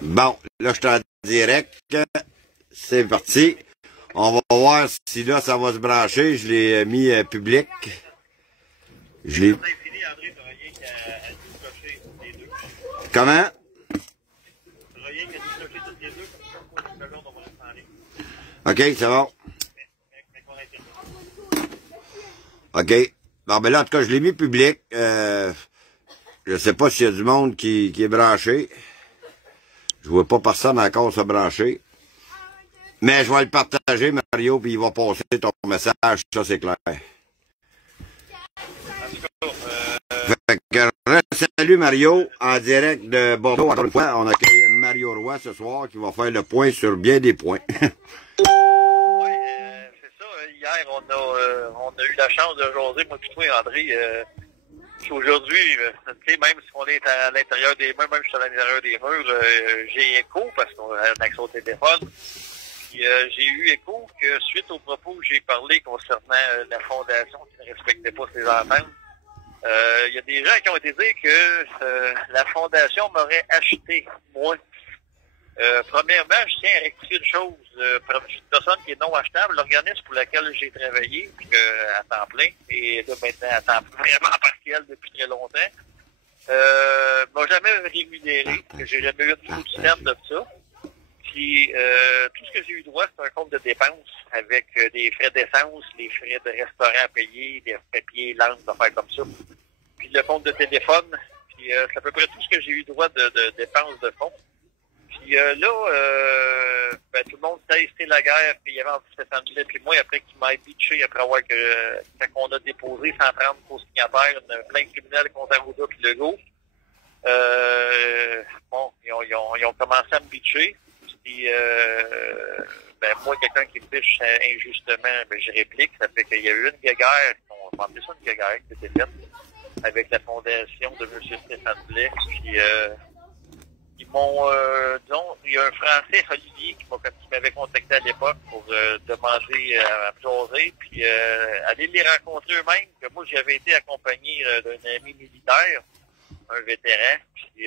Bon, là, je suis en direct. C'est parti. On va voir si là, ça va se brancher. Je l'ai mis public. Je l'ai... Comment? OK, c'est bon. OK. Bon, ben là, en tout cas, je l'ai mis public. Je sais pas s'il y a du monde qui est branché. Je vois pas personne encore se brancher. Mais je vais le partager, Mario, puis il va passer ton message, ça c'est clair. Fait que, salut Mario, en direct de Bordeaux. Encore une fois, on accueille Mario Roy ce soir qui va faire le point sur bien des points. Oui, c'est ça. Hier, on a eu la chance de jaser, moi et toi, André. Aujourd'hui, même si on est à l'intérieur des murs, même si je suis à l'intérieur des murs, j'ai écho parce qu'on a un accès au téléphone. Puis, j'ai eu écho que suite aux propos que j'ai parlé concernant la fondation qui ne respectait pas ses ententes, il y a des gens qui ont été dire que la fondation m'aurait acheté, moi. Premièrement, je tiens à rectifier une chose. Pour une personne qui est non achetable, l'organisme pour lequel j'ai travaillé à temps plein, et là maintenant à temps vraiment partiel depuis très longtemps, m'a jamais rémunéré, que j'ai jamais eu de soutien de ça. Puis tout ce que j'ai eu droit, c'est un compte de dépenses avec des frais d'essence, les frais de restaurant à payer, des papiers, langues, des affaires comme ça. Puis le compte de téléphone, puis c'est à peu près tout ce que j'ai eu droit de dépenses de fonds. Puis là, tout le monde testait la guerre, puis il y avait en 700 000, puis moi, après qu'il m'a bitché, après avoir quand on a déposé 130 faux signataires, une plainte criminelle contre Arruda puis Legault, bon, ils ont commencé à me bitcher. Puis, moi, quelqu'un qui me biche injustement, je réplique. Ça fait qu'il y a eu une guéguerre, on va appeler ça une guéguerre, qui était faite avec la fondation de M. Stéphane Blais. Puis, ils m'ont, disons, il y a un Français, Olivier, qui m'avait contacté à l'époque pour demander à me jaser, puis aller les rencontrer eux-mêmes. Que moi, j'avais été accompagné d'un ami militaire, un vétéran. Puis,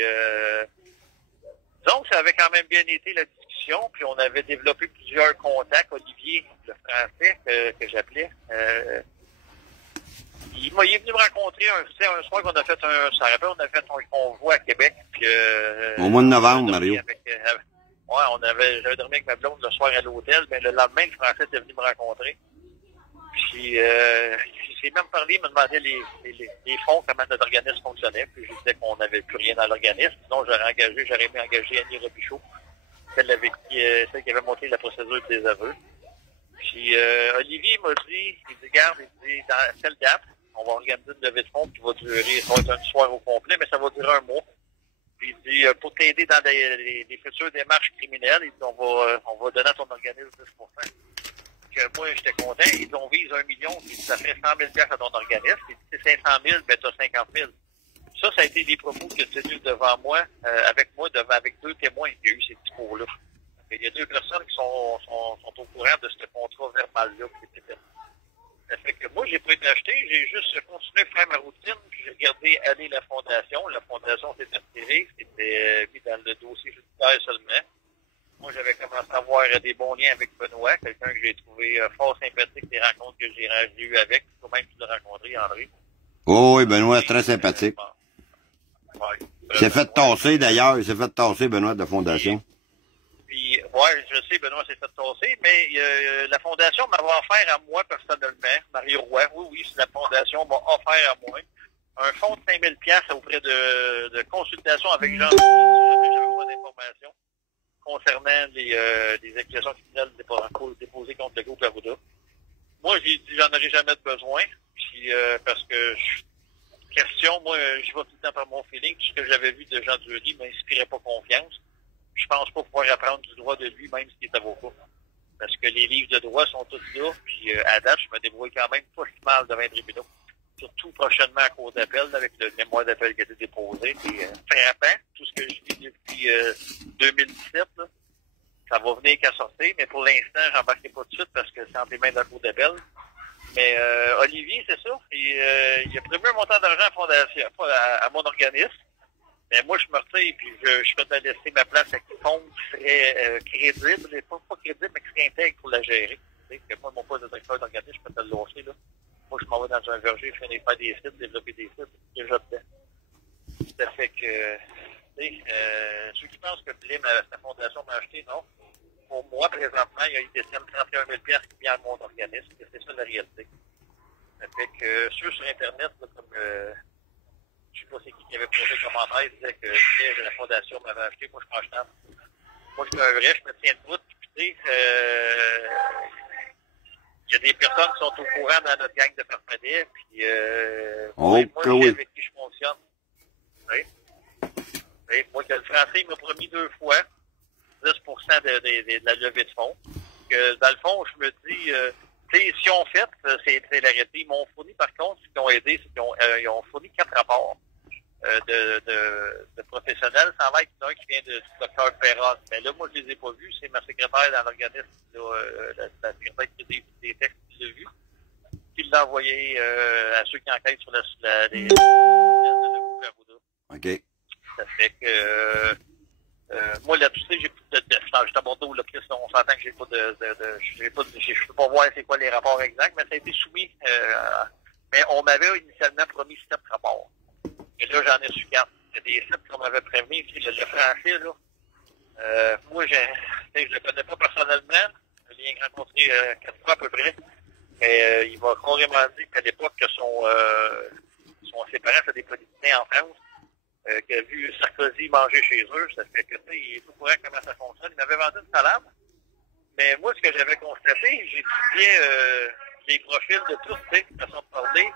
donc, ça avait quand même bien été la discussion, puis on avait développé plusieurs contacts. Olivier, le Français, que j'appelais, il est venu me rencontrer un soir qu'on a fait ça rappelle, on a fait un convoi à Québec. Puis, au mois de novembre, Mario. J'avais dormi avec ma blonde le soir à l'hôtel, mais le lendemain, le Français était venu me rencontrer. Puis, il s'est même parlé, il me demandait les fonds, comment notre organisme fonctionnait. Puis, je disais qu'on n'avait plus rien dans l'organisme. Sinon, j'aurais aimé engager Annie Robichaud, celle qui avait monté la procédure des aveux. Puis, Olivier m'a dit, garde, dans telle date, on va organiser une levée de fonds qui va durer, ça va être un soir au complet, mais ça va durer un mois. Puis, il dit, pour t'aider dans les futures démarches criminelles, il dit, on va donner à ton organisme 10%. Que moi, j'étais content. Ils ont vise 1 million, puis ça fait 100 000 $ à ton organisme. Puis si c'est 500 000, ben t'as 50 000. Ça a été des propos que j'ai tenus devant moi, avec deux témoins qui ont eu ces discours-là. Il y a deux personnes qui sont au courant de ce contrat verbal-là qui était fait. Ça fait que moi, j'ai pas été acheté, j'ai juste continué à faire ma routine, puis j'ai regardé aller la fondation. La fondation s'était retirée, c'était mis dans le dossier judiciaire seulement. Moi, j'avais commencé à avoir des bons liens avec Benoît, quelqu'un que j'ai trouvé fort sympathique des rencontres que j'ai eues avec. Toi-même, tu l'as rencontré, André. Oh, oui, Benoît, très sympathique. Ouais. Il s'est fait tasser, d'ailleurs. Il s'est fait tasser, Benoît, de Fondation. Puis, ouais, je sais, Benoît s'est fait tasser, mais la Fondation m'avait offert à moi, personnellement, Mario Roy, oui, la Fondation m'a offert à moi un fonds de 5 000 $ auprès de consultation avec Jean, si jamais j'avais besoin d'informations concernant les accusations criminelles déposées contre le groupe Arruda. Moi, j'ai dit, j'en aurais jamais besoin, puis parce que moi, je vais tout le temps par mon feeling, tout ce que j'avais vu de Jean Dury m'inspirait pas confiance. Je pense pas pouvoir apprendre du droit de lui, même s'il est avocat. Parce que les livres de droit sont tous là, puis à date, je me débrouille quand même pas si mal devant les tribunaux. Surtout prochainement à cour d'appel, avec le mémoire d'appel qui a été déposé. C'est frappant, tout ce que je vis depuis 2017. Là. Ça va venir qu'à sortir, mais pour l'instant, j'embarquerai pas tout de suite parce que c'est entre les mains de la cour d'appel. Mais Olivier, c'est ça. Il a prévu un montant d'argent à fondation, à mon organisme. Mais moi, je me retire, puis je peux te laisser ma place à quiconque qui serait crédible, pas crédible, mais qui serait intègre pour la gérer. Tu sais, que moi, mon poste de directeur d'organisme, je peux te le lâcher, là. Moi, je m'en vais dans un verger, je viens faire des sites, développer des sites, déjà dedans. Ça fait que, tu sais, ceux qui pensent que Blim, sa fondation m'a acheté, non. Pour moi, présentement, il détient 31 000 $ qui vient à mon organisme, et c'est ça la réalité. Ça fait que ceux sur Internet, là, comme, je sais pas c'est qui avait posé le commentaire, il disait que la fondation m'avait acheté, moi je suis pas achetable. Moi je suis un vrai, je me tiens debout, puis tu sais, il y a des personnes qui sont au courant dans notre gang de Farfadet, puis moi, je sais avec qui je fonctionne. Moi, que le français m'a promis 2 fois 10% de la levée de fonds. Que, dans le fond, je me dis, si on fait, c'est l'arrêté. Ils m'ont fourni, par contre, ce qu'ils ont aidé, c'est qu'ils ont fourni 4 rapports de professionnels. Ça va être un qui vient du docteur Perron. Mais là, moi, je les ai pas vus. C'est ma secrétaire dans l'organisme, la secrétaire qui des textes qui l'a vu, qui l'a envoyé à ceux qui enquêtent sur les OK. Ça fait que moi là-dessus, j'ai plus de je suis à Bordeaux, là, Chris, on s'entend que je peux pas voir c'est quoi les rapports exacts, mais ça a été soumis. Mais on m'avait initialement promis 7 rapports. Et là, j'en ai su 4. C'est des 7 qu'on m'avait prévenu. Le français, là, moi, je le connais pas personnellement. Je l'ai rencontré 4 fois à peu près. Mais il m'a carrément dit qu'à l'époque que son séparé, c'est des politiciens en France. Qui a vu Sarkozy manger chez eux, ça fait que il est au courant comment ça fonctionne. Il m'avait vendu une salade. Mais moi, ce que j'avais constaté, j'étudiais les profils de tous, tu sais, façon de parler.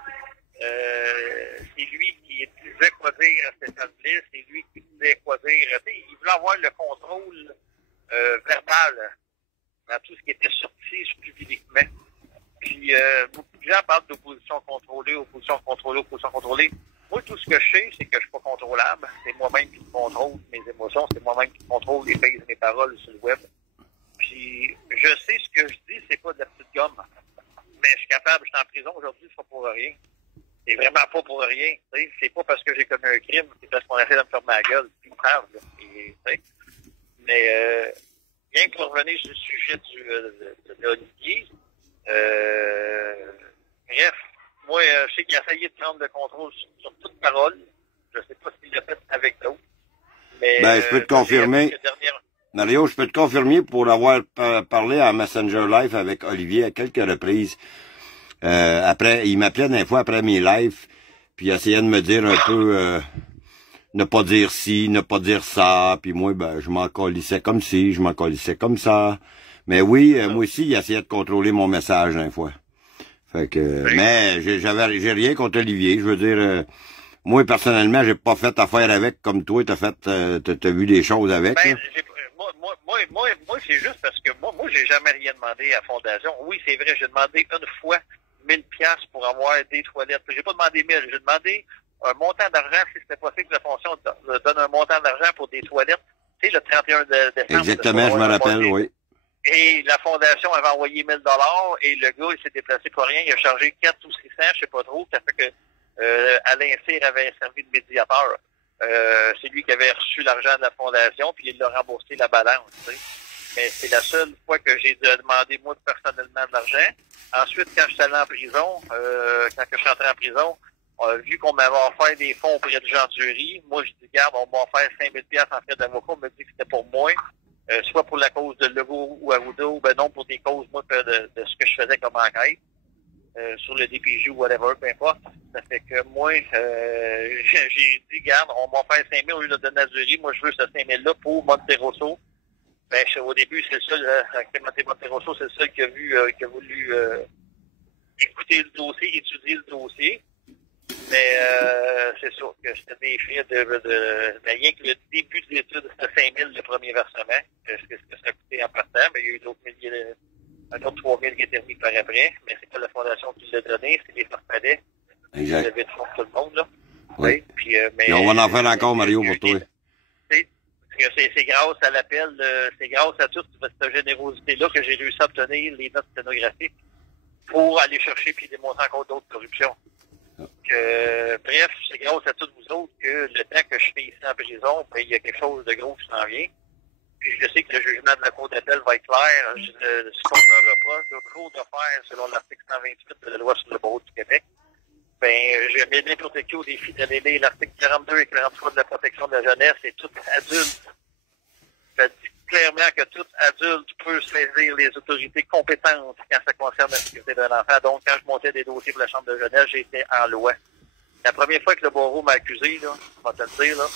C'est lui qui disait quoi dire à Stéphane Bliss, c'est lui qui disait quoi dire. Il voulait avoir le contrôle verbal dans tout ce qui était sorti publiquement. Puis beaucoup de gens parlent d'opposition contrôlée, opposition contrôlée, opposition contrôlée. Moi, tout ce que je sais, c'est que je suis pas contrôlable. C'est moi-même qui contrôle mes émotions. C'est moi-même qui contrôle les faits et mes paroles sur le web. Puis, je sais ce que je dis, c'est pas de la petite gomme. Mais je suis capable, je suis en prison aujourd'hui, c'est pas pour rien. C'est vraiment pas pour rien. T'sais. C'est pas parce que j'ai commis un crime, c'est parce qu'on essaie de me fermer la gueule. Puis, ils savent, là. Mais, bien que pour revenir sur le sujet de Olivier, bref, moi, je sais qu'il a essayé de prendre le contrôle sur toute parole. Je sais pas s'il l'a fait avec d'autres. Mais, je peux te confirmer. Mario, je peux te confirmer pour avoir parlé à Messenger Live avec Olivier à quelques reprises. Après, il m'appelait des fois après mes lives, puis il essayait de me dire un peu ne pas dire ci, ne pas dire ça, puis moi, je m'en colissais comme ci, je m'en colissais comme ça. Mais oui, moi aussi, il essayait de contrôler mon message des fois. Fait que, mais j'ai rien contre Olivier. Je veux dire, moi personnellement, j'ai pas fait affaire avec comme toi. T'as vu des choses avec. Moi, c'est juste parce que moi, j'ai jamais rien demandé à la Fondation. Oui, c'est vrai, j'ai demandé une fois 1000 $ pour avoir des toilettes. J'ai pas demandé 1000, j'ai demandé un montant d'argent si c'était possible que la Fondation donne un montant d'argent pour des toilettes. Tu sais, le 31 décembre. Exactement, je me rappelle, oui. Et la Fondation avait envoyé 1000 $ et le gars, il s'est déplacé pour rien. Il a chargé 4 ou 600, je sais pas trop. Ça fait que Alain Cyr avait servi de médiateur. C'est lui qui avait reçu l'argent de la Fondation, puis il l'a remboursé la balance. Tu sais. Mais c'est la seule fois que j'ai demandé, moi, personnellement, de l'argent. Ensuite, quand je suis allé en prison, quand je suis entré en prison, vu qu'on m'avait offert des fonds auprès de Jean Dury, moi, je dis, garde, on m'a offert 5000 $ en frais d'avocat. On m'a dit que c'était pour moi. Soit pour la cause de Legault ou Arruda, ou non pour des causes, moi, de ce que je faisais comme enquête, sur le DPJ ou whatever, peu importe. Ça fait que moi, j'ai dit, garde, on m'a offert 5 000 au lieu de donner à Zuri, moi, je veux ce 5 000-là pour Monterosso. Au début, c'est le seul, Monterosso, c'est le seul qui a voulu écouter le dossier, étudier le dossier. Mais c'est sûr que c'était des frais rien que le début de l'étude, c'était 5 000 le premier versement. Ce que ça a coûté en partant, mais il y a eu d'autres milliers, un autre 3 000 qui est remis par après. Mais c'est pas la Fondation qui l'a donné, c'est les Farfadets. Exact. Qui levait de fonds tout le monde, là. Oui. Puis, mais, et on va en faire encore, Mario, pour toi. C'est grâce à l'appel, c'est grâce à toute cette générosité-là que j'ai réussi à obtenir les notes sténographiques pour aller chercher puis démontrer encore d'autres corruptions. bref, c'est grâce à tous vous autres que le temps que je fais ici en prison, ben, il y a quelque chose de gros qui s'en vient. Puis je sais que le jugement de la Cour d'appel va être clair. Ce qu'on me reproche toujours de faire, selon l'article 128 de la loi sur le barreau du Québec, ben, je mets n'importe qui au défi d'aller lire l'article 42 et 43 de la protection de la jeunesse, et tout adulte. Ça dit clairement que tout adulte peut saisir les autorités compétentes quand ça concerne la sécurité d'un enfant. Donc, quand je montais des dossiers pour la Chambre de jeunesse, j'étais en loi. La première fois que le barreau m'a accusé, là, on va te le dire, là,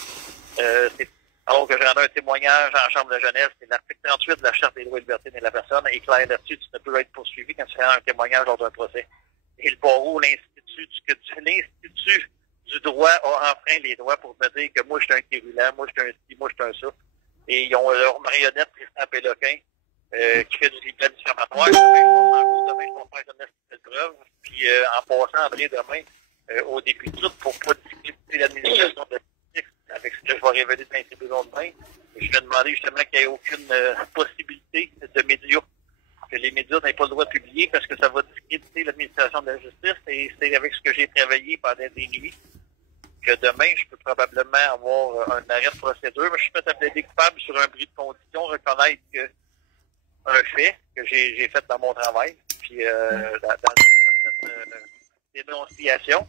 c'est alors que je rendais un témoignage en Chambre de jeunesse, c'est l'article 38 de la Charte des droits et libertés de la personne, est clair là-dessus, tu ne peux être poursuivi quand tu fais un témoignage lors d'un procès. Et le barreau, l'Institut du droit a enfreint les droits pour me dire que moi, je suis un quérulent, moi, je suis un ci, moi, je suis un ça. Et ils ont leur marionnette, Christian Péloquin, qui fait du libelle diffamatoire. Demain, je pense en cours, demain, je vais faire une petite preuve. Puis, en passant, André, demain, au début de tout, pour pas discuter l'administration de avec ce que je vais révéler dans les tribunaux demain, je vais demander justement qu'il n'y ait aucune possibilité de médias, que les médias n'aient pas le droit de publier parce que ça va discréditer l'administration de la justice, et c'est avec ce que j'ai travaillé pendant des nuits que demain, je peux probablement avoir un arrêt de procédure, mais je suis peut-être plaider coupable sur un bris de condition, reconnaître que un fait que j'ai fait dans mon travail, puis dans une certaine dénonciation.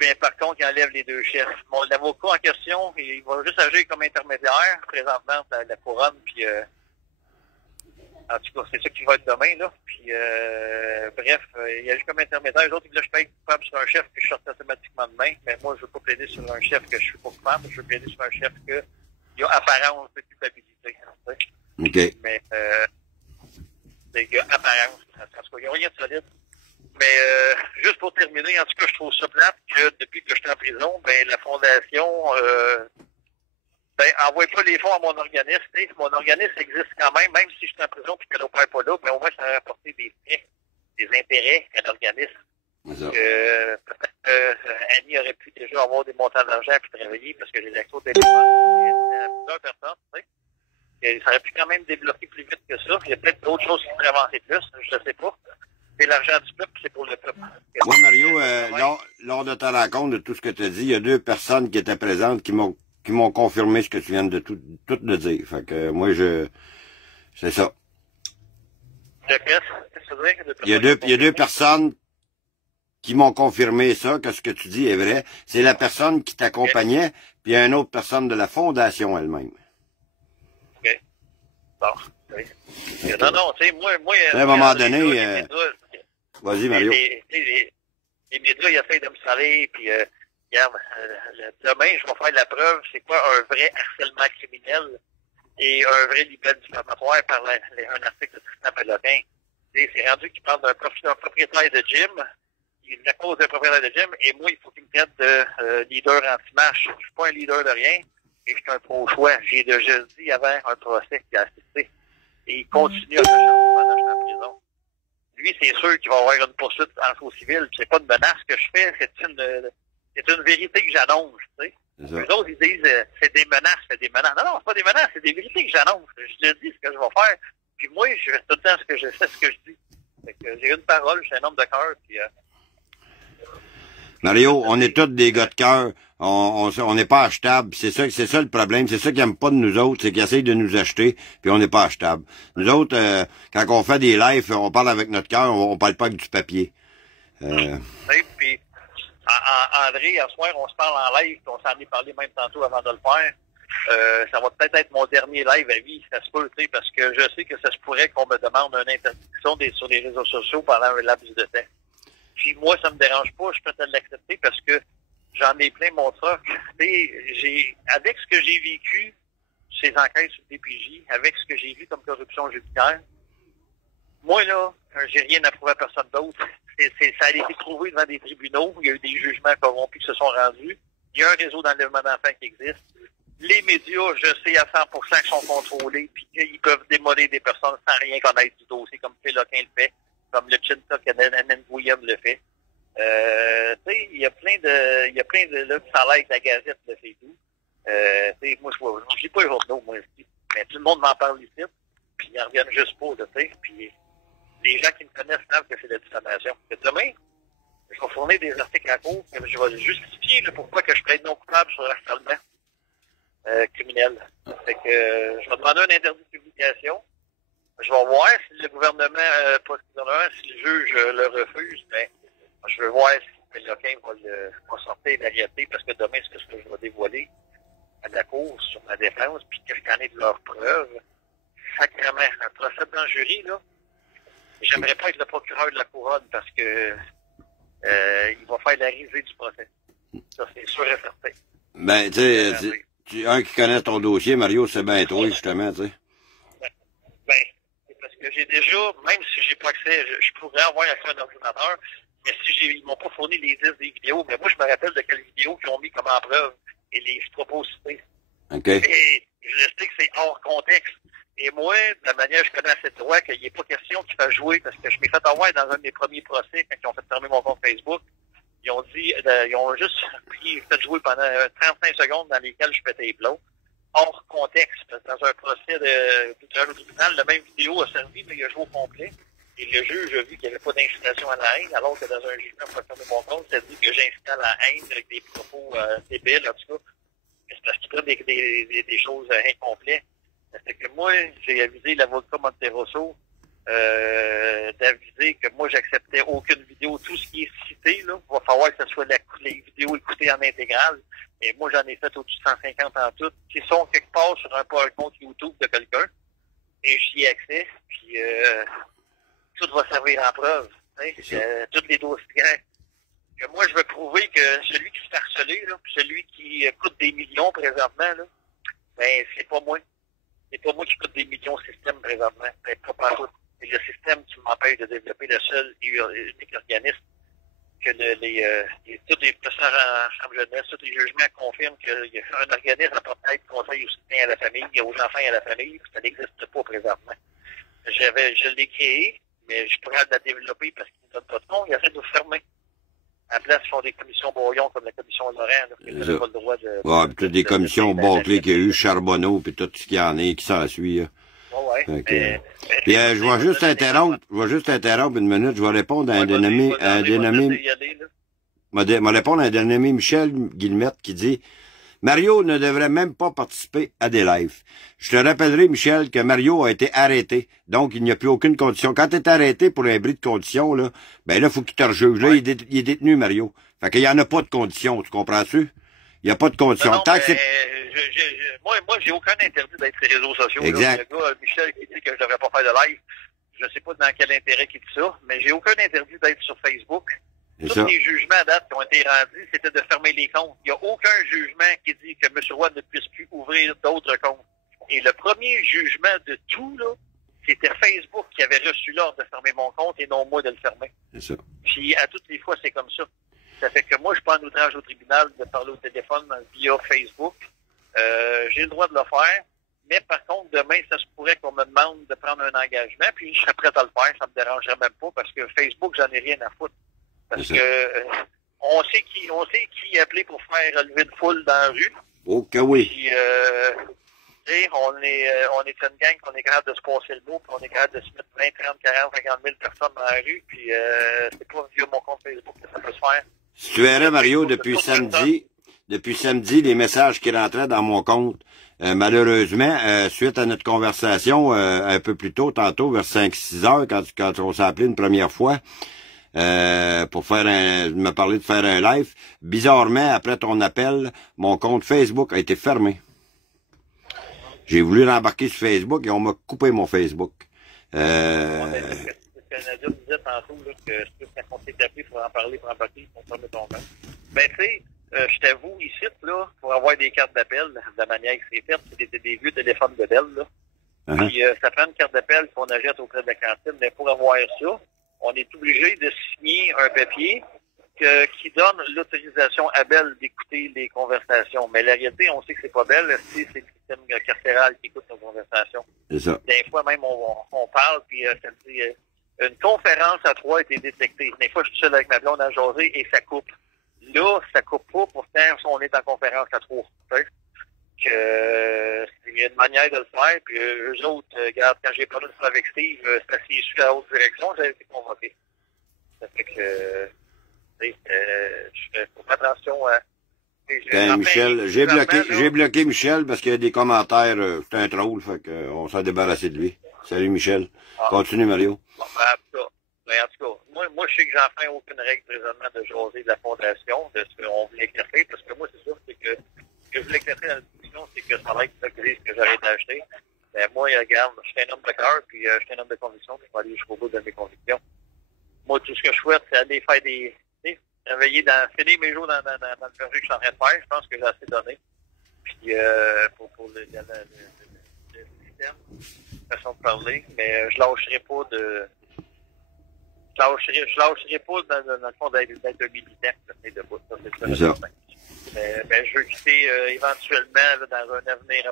Mais par contre, il enlève les deux chefs. Mon avocat en question, il va juste agir comme intermédiaire, présentement, la couronne, puis en tout cas, c'est ça qui va être demain, là. Puis bref, il agit comme intermédiaire. Les autres, ils disent, je plaide coupable sur un chef que je sorte automatiquement demain. Mais moi, je veux pas plaider sur un chef que je suis pas coupable, je veux plaider sur un chef que il y a apparence de culpabilité. OK. Mais il y a apparence. En tout cas, il n'y a rien de solide. Mais juste pour terminer, en tout cas, je trouve ça plate que depuis que je suis en prison, ben la fondation envoie pas les fonds à mon organisme. T'sais. Mon organisme existe quand même si je suis en prison et que l'opère pas là, mais au moins ça a apporté des frais, des intérêts à l'organisme. Peut-être Annie aurait pu déjà avoir des montants d'argent et travailler parce que j'ai l'accès au téléphone. Il y a plusieurs personnes, tu sais. Et ça aurait pu quand même débloquer plus vite que ça. Il y a peut-être d'autres choses qui pourraient avancer plus, je ne sais pas. C'est l'argent du peuple, c'est pour le peuple. Oui, Mario, lors de ta rencontre, de tout ce que tu as dit, il y a deux personnes qui étaient présentes qui m'ont confirmé ce que tu viens de tout le dire. Fait que moi, c'est ça. Il y a deux personnes qui m'ont confirmé ça, que ce que tu dis est vrai. C'est la personne qui t'accompagnait, puis il y a une autre personne de la fondation elle-même. OK. Bon. Oui. Non, tu sais, moi... À un moment donné... Vas-y, Mario. Les médias, ils essayent de me saler, puis regarde, demain, je vais faire la preuve, c'est quoi un vrai harcèlement criminel et un vrai libelle diffamatoire par un article de Christian Péloquin. C'est rendu qu'il parle d'un propriétaire de gym, il la cause d'un propriétaire de gym, et moi, il faut qu'il me traite de leader anti-match. Je suis pas un leader de rien, et je suis un pro-choix. J'ai déjà dit avant un procès qui a assisté. Et il continue à s'acharner pendant que je suis en prison. Lui, c'est sûr qu'il va avoir une poursuite en faux civil. C'est pas une menace que je fais, c'est une vérité que j'annonce, tu sais. Les autres, ils disent, c'est des menaces. Non, c'est pas des menaces, c'est des vérités que j'annonce. Je te dis ce que je vais faire. Puis moi, je fais tout le temps ce que je sais, ce que je dis. Fait que j'ai une parole, je suis un homme de cœur, puis Mario, on est tous des gars de cœur. On n'est pas achetable. C'est ça le problème. C'est ça qu'ils n'aiment pas de nous autres, c'est qu'ils essayent de nous acheter, puis on n'est pas achetable. Nous autres, quand on fait des lives, on parle avec notre cœur, on parle pas avec du papier. Puis, André, hier soir, on se parle en live, puis on s'en est parlé même tantôt avant de le faire. Ça va peut-être être mon dernier live à vie, ça se peut, tu sais, parce que je sais que ça se pourrait qu'on me demande une interdiction sur les réseaux sociaux pendant un laps de temps. Puis moi, ça me dérange pas, je peux peut-être l'accepter parce que j'en ai plein mon troc. Avec ce que j'ai vécu, ces enquêtes sur le DPJ, avec ce que j'ai vu comme corruption judiciaire, moi, là, j'ai rien à prouver à personne d'autre. Ça a été prouvé devant des tribunaux. Il y a eu des jugements corrompus qui se sont rendus. Il y a un réseau d'enlèvement d'enfants qui existe. Les médias, je sais à 100% qu'ils sont contrôlés, puis qu'ils peuvent démolir des personnes sans rien connaître du dossier, comme Péloquin le fait, comme le Chinta William le fait. Tu sais, il y a plein de là qui s'en avec la Gazette, le fait tout. Tu sais, moi, je lis pas les journaux, moi, mais tout le monde m'en parle ici, puis ils en reviennent juste pas, tu sais, puis les gens qui me connaissent savent que c'est de la diffamation. Demain, je vais fournir des articles à court, je vais justifier là, pourquoi que je plaide non coupable sur le harcèlement criminel. Fait que je vais demander un interdit de publication. Je vais voir si le gouvernement, pas le gouvernement, si le juge le refuse, mais je veux voir si le Péloquin va sortir l'arrêté, parce que demain, c'est ce que je vais dévoiler à la cour sur ma défense, puis que je connais de leurs preuves. Sacrément, un procès dans le jury, là, j'aimerais pas être le procureur de la couronne, parce que il va faire la risée du procès. Ça, c'est sûr et certain. Ben, tu sais, un qui connaît ton dossier, Mario, c'est bien toi, justement, tu sais. Ben, c'est parce que j'ai déjà, même si j'ai pas accès, je pourrais avoir accès à un ordinateur, mais si ils m'ont pas fourni les 10 des vidéos, mais moi, je me rappelle de quelles vidéos qu'ils ont mis comme en preuve, et les propos cités. OK. Et je sais que c'est hors contexte. Et moi, de la manière que je connais assez de droit, qu'il n'y ait pas question qu'ils fassent jouer, parce que je m'ai fait avoir dans un de mes premiers procès, quand ils ont fait fermer mon compte Facebook, ils ont dit, ils ont juste fait jouer pendant 35 secondes dans lesquelles je pétais les plombs, hors contexte. Parce que dans un procès de tribunal, la même vidéo a servi, mais il a joué au complet. Et le juge a vu qu'il n'y avait pas d'incitation à la haine, alors que dans un jugement pour fermer mon compte, ça dit que j'incitais à la haine avec des propos débiles, en tout cas. C'est parce qu'il prend des choses incomplètes. C'est que moi, j'ai avisé l'avocat Monterosso d'aviser que moi, j'acceptais aucune vidéo. Tout ce qui est cité, là, il va falloir que ce soit les vidéos écoutées en intégrale. Et moi, j'en ai fait au-dessus de 150 en tout, qui sont quelque part sur un compte YouTube de quelqu'un. Et j'y ai accès. Puis tout va servir en preuve. Tous les dossiers. Que moi, je veux prouver que celui qui se fait harceler, là, celui qui coûte des millions présentement, là, ben, c'est pas moi. C'est pas moi qui coûte des millions au système présentement. C'est pas partout. C'est le système qui m'empêche de développer le seul et unique organisme que tous les professeurs en chambre jeunesse, tous les jugements confirment qu'il y a un organisme à portail de conseil au soutien à la famille, aux enfants et à la famille, ça n'existe pas présentement. Je l'ai créé, mais je pourrais la développer parce qu'ils ne donnent pas de nom, ils essaient de nous fermer. À la place, ils font des commissions brouillons comme la commission Laurent, là, qui n'a pas le droit de... Ouais, puis toutes des commissions bâclées qu'il y a eu, Charbonneau, puis tout ce qu'il y en a, qui s'en suit, là. Ouais, puis je vais juste interrompre une minute, je vais répondre à un dénommé, m'a répondre à un dénommé Michel Guillemette qui dit Mario ne devrait même pas participer à des lives. Je te rappellerai, Michel, que Mario a été arrêté. Donc, il n'y a plus aucune condition. Quand tu es arrêté pour un bris de condition, là, ben là, faut qu'il te rejuge. Là, il est détenu, Mario. Fait qu'il n'y en a pas de condition, tu comprends-tu? Il n'y a pas de condition. Non, moi, j'ai aucun interdit d'être sur les réseaux sociaux. Exact. Là. Le gars, Michel, qui dit que je ne devrais pas faire de live, je ne sais pas dans quel intérêt qu'il dit ça, mais j'ai aucun interdit d'être sur Facebook. Tous les jugements à date qui ont été rendus, c'était de fermer les comptes. Il n'y a aucun jugement qui dit que M. Roy ne puisse plus ouvrir d'autres comptes. Et le premier jugement de tout, là, c'était Facebook qui avait reçu l'ordre de fermer mon compte et non moi de le fermer. C'est ça. Puis à toutes les fois, c'est comme ça. Ça fait que moi, je suis pas en outrage au tribunal de parler au téléphone via Facebook. J'ai le droit de le faire. Mais par contre, demain, ça se pourrait qu'on me demande de prendre un engagement, puis je serais prêt à le faire, ça me dérangerait même pas, parce que Facebook, j'en ai rien à foutre. Parce que on sait qui appeler pour faire lever une foule dans la rue. Ok, oui. Puis on est une gang qu'on est capable de se passer le mot, puis on est capable de se mettre 20, 30, 40, 50 000 personnes dans la rue, puis c'est pas via mon compte Facebook que ça peut se faire. Si tu verrais, Mario, depuis samedi, les messages qui rentraient dans mon compte, malheureusement, suite à notre conversation un peu plus tôt, tantôt, vers 5-6 heures, quand on s'est appelé une première fois, pour me parler de faire un live, bizarrement, après ton appel, mon compte Facebook a été fermé. J'ai voulu l'embarquer sur Facebook et on m'a coupé mon Facebook. Nadia disait tantôt là, que quand on s'est appelé pour en parler, on ferme ton compte. Ben, tu sais, je t'avoue, ici, là, pour avoir des cartes d'appel, de la manière que c'est fait, c'est des vieux téléphones de Bell, là. Puis, ça prend une carte d'appel qu'on achète auprès de la cantine, mais pour avoir ça, on est obligé de signer un papier qui donne l'autorisation à Bell d'écouter les conversations. Mais la réalité, on sait que c'est pas Bell, c'est le système carcéral qui écoute nos conversations. C'est ça. Des fois, même, on parle, puis ça me dit... une conférence à 3 a été détectée. Des fois, je suis seul avec ma blonde à jaser et ça coupe. Là, ça coupe pas, pourtant, on est en conférence à 3. Il y a une manière de le faire, puis eux autres, regarde, quand j'ai parlé de ça avec Steve, c'est assis sur la haute direction, j'avais été convoqué. Ça fait que Je fais attention à... Michel, j'ai bloqué Michel parce qu'il y a des commentaires, c'est un troll, fait qu'on s'est débarrassé de lui. Salut Michel. Continue Mario. Bon, en tout cas, moi je sais que j'en fais aucune règle présentement de jaser de la fondation, de ce qu'on voulait éclaircer, parce que moi c'est sûr, c'est que ce que je voulais éclaircer dans la discussion, c'est que ça va être ça que j'arrête d'acheter. Ben, moi, regarde, je suis un homme de cœur, puis je suis un homme de conviction, puis je vais aller jusqu'au bout de mes convictions. Moi, tout ce que je souhaite, c'est aller faire finir mes jours dans le projet que je suis en train de faire. Je pense que j'ai assez donné. Puis, pour le système, façon de parler, mais je lâcherai pas je lâcherai pas dans le fond d'être un militant, de bout. Ça, c'est ça. Mais je veux quitter éventuellement là, dans un avenir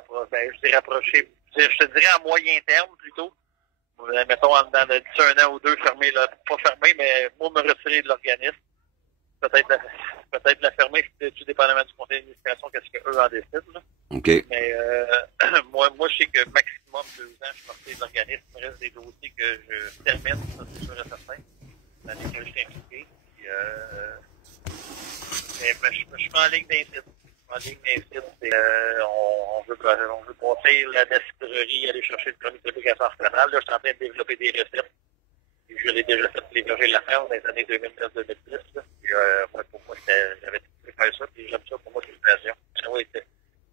rapproché. Je te dirais à moyen terme plutôt. Mettons dans 10 un an ou deux, fermé, là, pas fermé, mais moi me retirer de l'organisme. Peut-être la fermer, tout dépendamment du conseil d'administration, qu'est-ce qu'eux en décident. Là. OK. Mais moi, je sais que maximum 2 ans, je suis sorti de l'organisme. Il me reste des dossiers que je termine, ça c'est sûr et certain, dans lesquels je suis impliqué. Puis, mais je suis en ligne d'incite. En ligne d'incite, c'est on veut passer la distillerie, aller chercher le permis de publication artisanale. Là, je suis en train de développer des recettes. Je l'ai déjà fait livrer la ferme dans les années 2009-2010. Moi, pour moi, j'avais pu faire ça, puis j'aime ça pour moi, c'est une passion. Oui,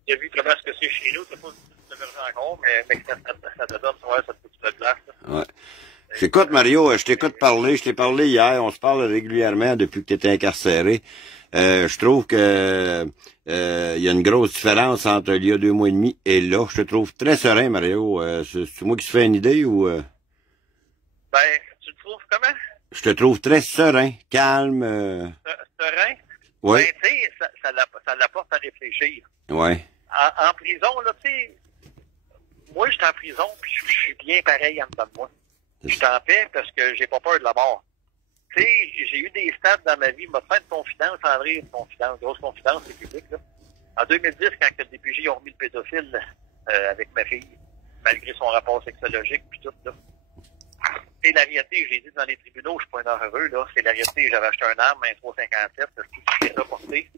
j'ai vu comment est-ce que c'est chez nous, c'est pas une version encore, mais ça te donne, ça te coûte de place. Ouais. J'écoute, Mario, je t'écoute parler, je t'ai parlé hier, on se parle régulièrement depuis que tu étais incarcéré. Je trouve que il y a une grosse différence entre il y a 2 mois et demi et là. Je te trouve très serein, Mario. C'est moi qui se fais une idée ou... Ben, tu te trouves comment? Je te trouve très serein, calme. Serein? Oui. Ben, tu sais, ça l'apporte à réfléchir. Oui. En prison, là, tu sais, moi, je suis en prison, puis je suis bien pareil en dedans de moi. Je suis en paix parce que j'ai pas peur de la mort. Tu sais, j'ai eu des stades dans ma vie, m'a fait une confidence, André, une confidence, grosse confidence, c'est public, là. En 2010, quand les DPJ ont remis le pédophile avec ma fille, malgré son rapport sexologique, puis tout, là. Et la réalité, je l'ai dit dans les tribunaux, je suis pas un heureux, là. C'est la réalité, j'avais acheté un arme, un 357, parce que je l'ai rapporté.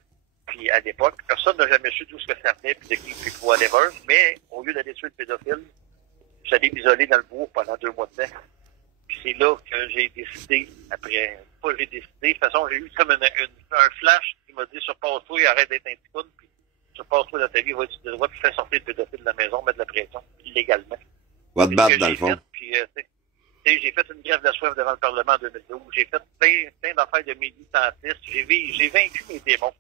Puis à l'époque, personne n'a jamais su d'où ce que ça venait, puis de qui, puis whatever. Mais au lieu d'aller tuer le pédophile, j'allais m'isoler dans le bourg pendant 2 mois de temps. Puis c'est là que j'ai décidé, après, pas j'ai décidé, de toute façon, j'ai eu comme un flash qui m'a dit, surpasse-toi et arrête d'être un petit coup, puis surpasse-toi dans ta vie, va-tu des droits, puis fais sortir le pédophile de la maison, mettre de la pression, illégalement. Va te battre, dans le fond. Puis, j'ai fait une grève de soif devant le Parlement en 2012. J'ai fait plein d'affaires de militantisme. J'ai vaincu mes démons.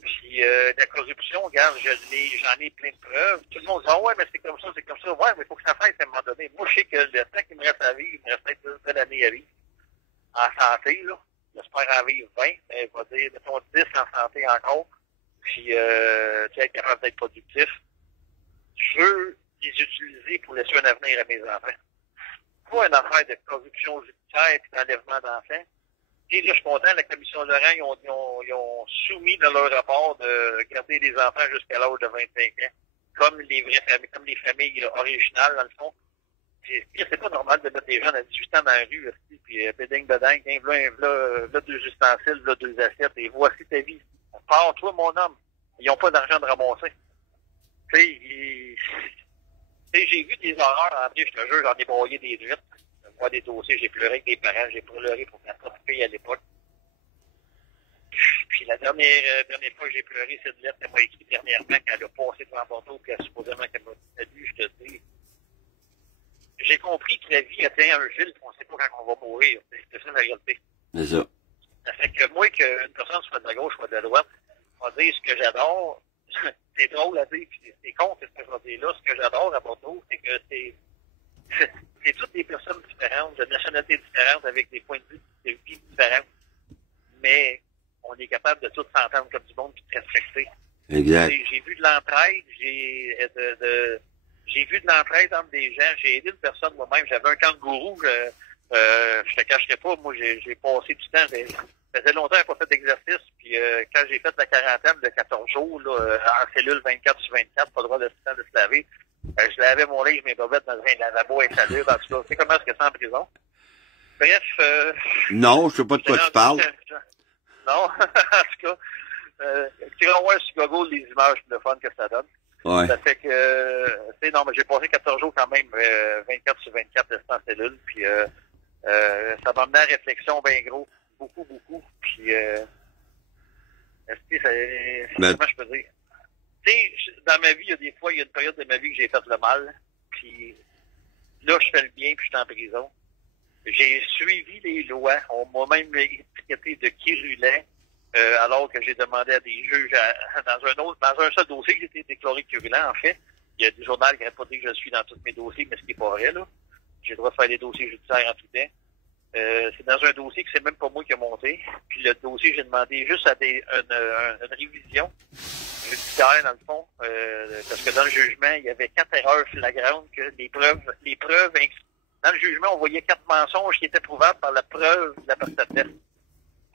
Puis la corruption, regarde, j'en ai plein de preuves. Tout le monde dit, ah ouais, mais c'est comme ça, c'est comme ça. Ouais, mais il faut que ça fasse à un moment donné. Moi, je sais que le temps qu'il me reste à vivre, il me reste peut-être une année à vivre. En santé, là. J'espère en vivre 20, mais on va dire, mettons 10 en santé encore. Puis, tu sais, être capable d'être productif. Je veux les utiliser pour laisser un avenir à mes enfants. Pas une affaire de corruption judiciaire et d'enlèvement d'enfants. Et là, je suis content, la commission Laurent, ils ont soumis dans leur rapport de garder les enfants jusqu'à l'âge de 25 ans, comme les vraies familles, comme les familles originales, dans le fond. C'est pas normal de mettre des jeunes à 18 ans dans la rue, aussi, puis péding beding, là 2 ustensiles, là 2 assiettes, et voici ta vie. Pars, toi, mon homme. Ils n'ont pas d'argent de ramasser. Tu sais, j'ai vu des horreurs, André, je te jure, j'en ai broyé des huîtres. Moi, des dossiers, j'ai pleuré avec des parents, j'ai pleuré pour ma propre fille à l'époque. Puis la dernière fois que j'ai pleuré, cette lettre qu'elle m'a écrite dernièrement, quand elle a passé devant Bordeaux, puis supposément qu'elle m'a dit salut, je te dis. J'ai compris que la vie était un fil, qu'on ne sait pas quand on va mourir. C'est ça la réalité. C'est ça. Ça fait que moi, qu'une personne soit de la gauche, soit de la droite, on va dire ce que j'adore. C'est drôle à dire, puis c'est con, c'est ce que je vais dire là. Ce que j'adore à Bordeaux, c'est que c'est toutes des personnes différentes, de nationalités différentes, avec des points de vue de vie différents. Mais on est capable de tous s'entendre comme du monde et de se respecter. Exact. J'ai vu de l'entraide, j'ai vu de l'entraide entre des gens. J'ai aidé une personne moi-même. J'avais un kangourou. Je te cacherai pas, moi j'ai passé du temps. Ça faisait longtemps que je n'ai pas fait d'exercice. Puis quand j'ai fait la quarantaine de 14 jours, là, en cellule 24/24, pas le droit de se laver, je lavais mon linge, mes bobettes dans un lavabo insalubre. En tout cas, tu sais comment est-ce que c'est en prison? Bref. Non, je sais pas de quoi tu parles. Non, en tout cas, tu vas voir sur Google les images de fun que ça donne. Ouais. Ça fait que, tu sais, non, mais j'ai passé 14 jours quand même, 24 sur 24 restant en cellule, puis ça m'a amené à la réflexion bien gros, beaucoup, puis comment je peux dire? Tu sais, dans ma vie, il y a des fois, il y a une période de ma vie que j'ai fait le mal, puis là, je fais le bien, puis je suis en prison. J'ai suivi les lois. On m'a même étiqueté de quérulent, alors que j'ai demandé à des juges dans un seul dossier que j'ai été déclaré quérulent, en fait. Il y a des journaux qui n'arrêtent pas de dire que je suis dans tous mes dossiers, mais ce qui n'est pas vrai, là. J'ai le droit de faire des dossiers judiciaires en tout temps. C'est dans un dossier que c'est même pas moi qui ai monté. Puis le dossier, j'ai demandé juste à une révision judiciaire, dans le fond, parce que dans le jugement, il y avait 4 erreurs flagrantes que les preuves dans le jugement, on voyait 4 mensonges qui étaient prouvables par la preuve de la partie.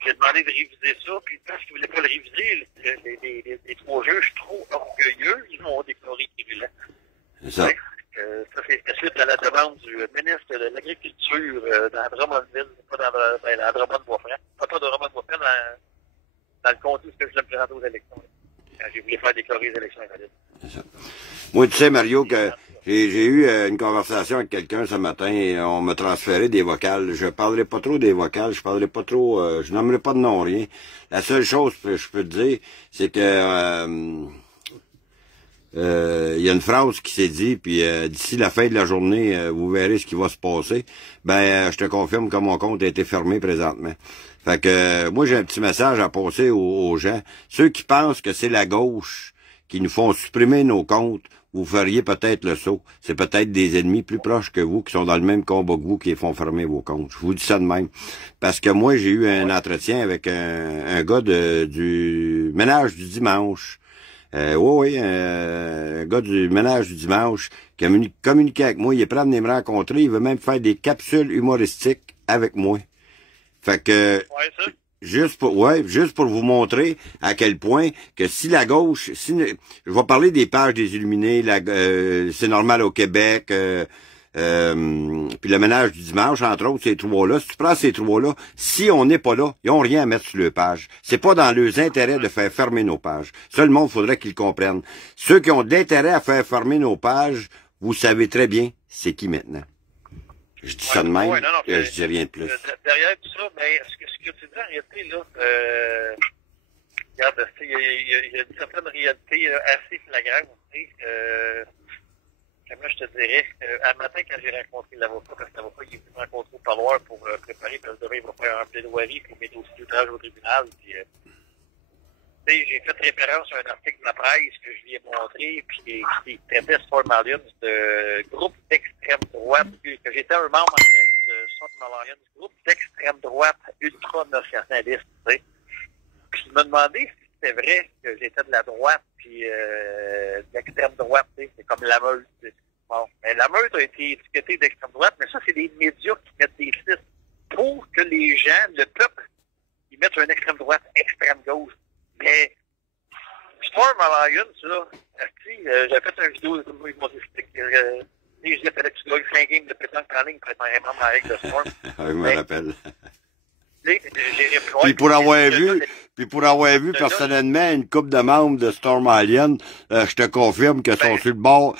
J'ai demandé de réviser ça, puis parce qu'ils ne voulaient pas le réviser, les 3 juges trop orgueilleux, ils m'ont déclaré quérulent. C'est ça. Ouais. Ça, c'est suite à la demande du ministre de l'Agriculture dans Drummondville, pas dans Drummond-Boisfranc. Pas de Drummond-Boisfranc, dans le comté où je voulais me présenter aux élections. Quand j'ai voulu faire déclarer les élections invalides. C'est ça. Moi, tu sais, Mario, que j'ai eu une conversation avec quelqu'un ce matin et on m'a transféré des vocales. Je parlerai pas trop des vocales, je parlerai pas trop, je nommerai pas de nom, rien. La seule chose que je peux te dire, c'est que il y a une phrase qui s'est dit, puis d'ici la fin de la journée, vous verrez ce qui va se passer. Je te confirme que mon compte a été fermé présentement. Fait que moi, j'ai un petit message à passer aux gens. Ceux qui pensent que c'est la gauche qui nous font supprimer nos comptes, vous feriez peut-être le saut. C'est peut-être des ennemis plus proches que vous, qui sont dans le même combat que vous, qui font fermer vos comptes. Je vous dis ça de même. Parce que moi, j'ai eu un entretien avec un gars du ménage du dimanche. Oui, un gars du ménage du dimanche qui a communiqué avec moi. Il est prêt à venir me rencontrer. Il veut même faire des capsules humoristiques avec moi. Fait que, juste pour vous montrer à quel point que si la gauche, je vais parler des pages des Illuminés, c'est normal au Québec, puis le ménage du dimanche, entre autres, ces 3-là. Si tu prends ces 3-là, si on n'est pas là, ils ont rien à mettre sur leur page. C'est pas dans leurs intérêts de faire fermer nos pages. Ça, le monde faudrait qu'ils comprennent. Ceux qui ont de l'intérêt à faire fermer nos pages, vous savez très bien c'est qui maintenant. Je dis ça de même, je dis rien de plus. Derrière tout ça, mais ce que tu dis en réalité, là, regarde, il y a une certaine réalité assez flagrante aussi. Comment je te dirais, un matin, quand j'ai rencontré l'avocat, parce que l'avocat, il est venu me rencontrer au parloir pour préparer, parce que demain, il va faire un plaidoirie pour mes dossiers d'outrage au tribunal, puis j'ai fait référence à un article de la presse que je lui ai montré, puis qui traitait Storm Alliance de groupe d'extrême droite, que j'étais un membre en règle de Storm Alliance, groupe d'extrême droite ultra-nationaliste, tu sais. Puis il m'a demandé si c'était vrai que j'étais de la droite, puis de l'extrême droite, tu sais, c'est comme la meute. Bon, mais la meute a été étiquetée d'extrême droite, mais ça, c'est des médias qui mettent des sites pour que les gens, le peuple, ils mettent un extrême droite, extrême gauche. Mais Storm Alliance, là, j'ai fait une vidéo humoristique. Je disais que tu gagnes 5 games de pétanque en ligne pour être un membre avec de Storm. Je me rappelle. Puis pour avoir vu personnellement une couple de membres de Storm Alliance, je te confirme que sont sur le bord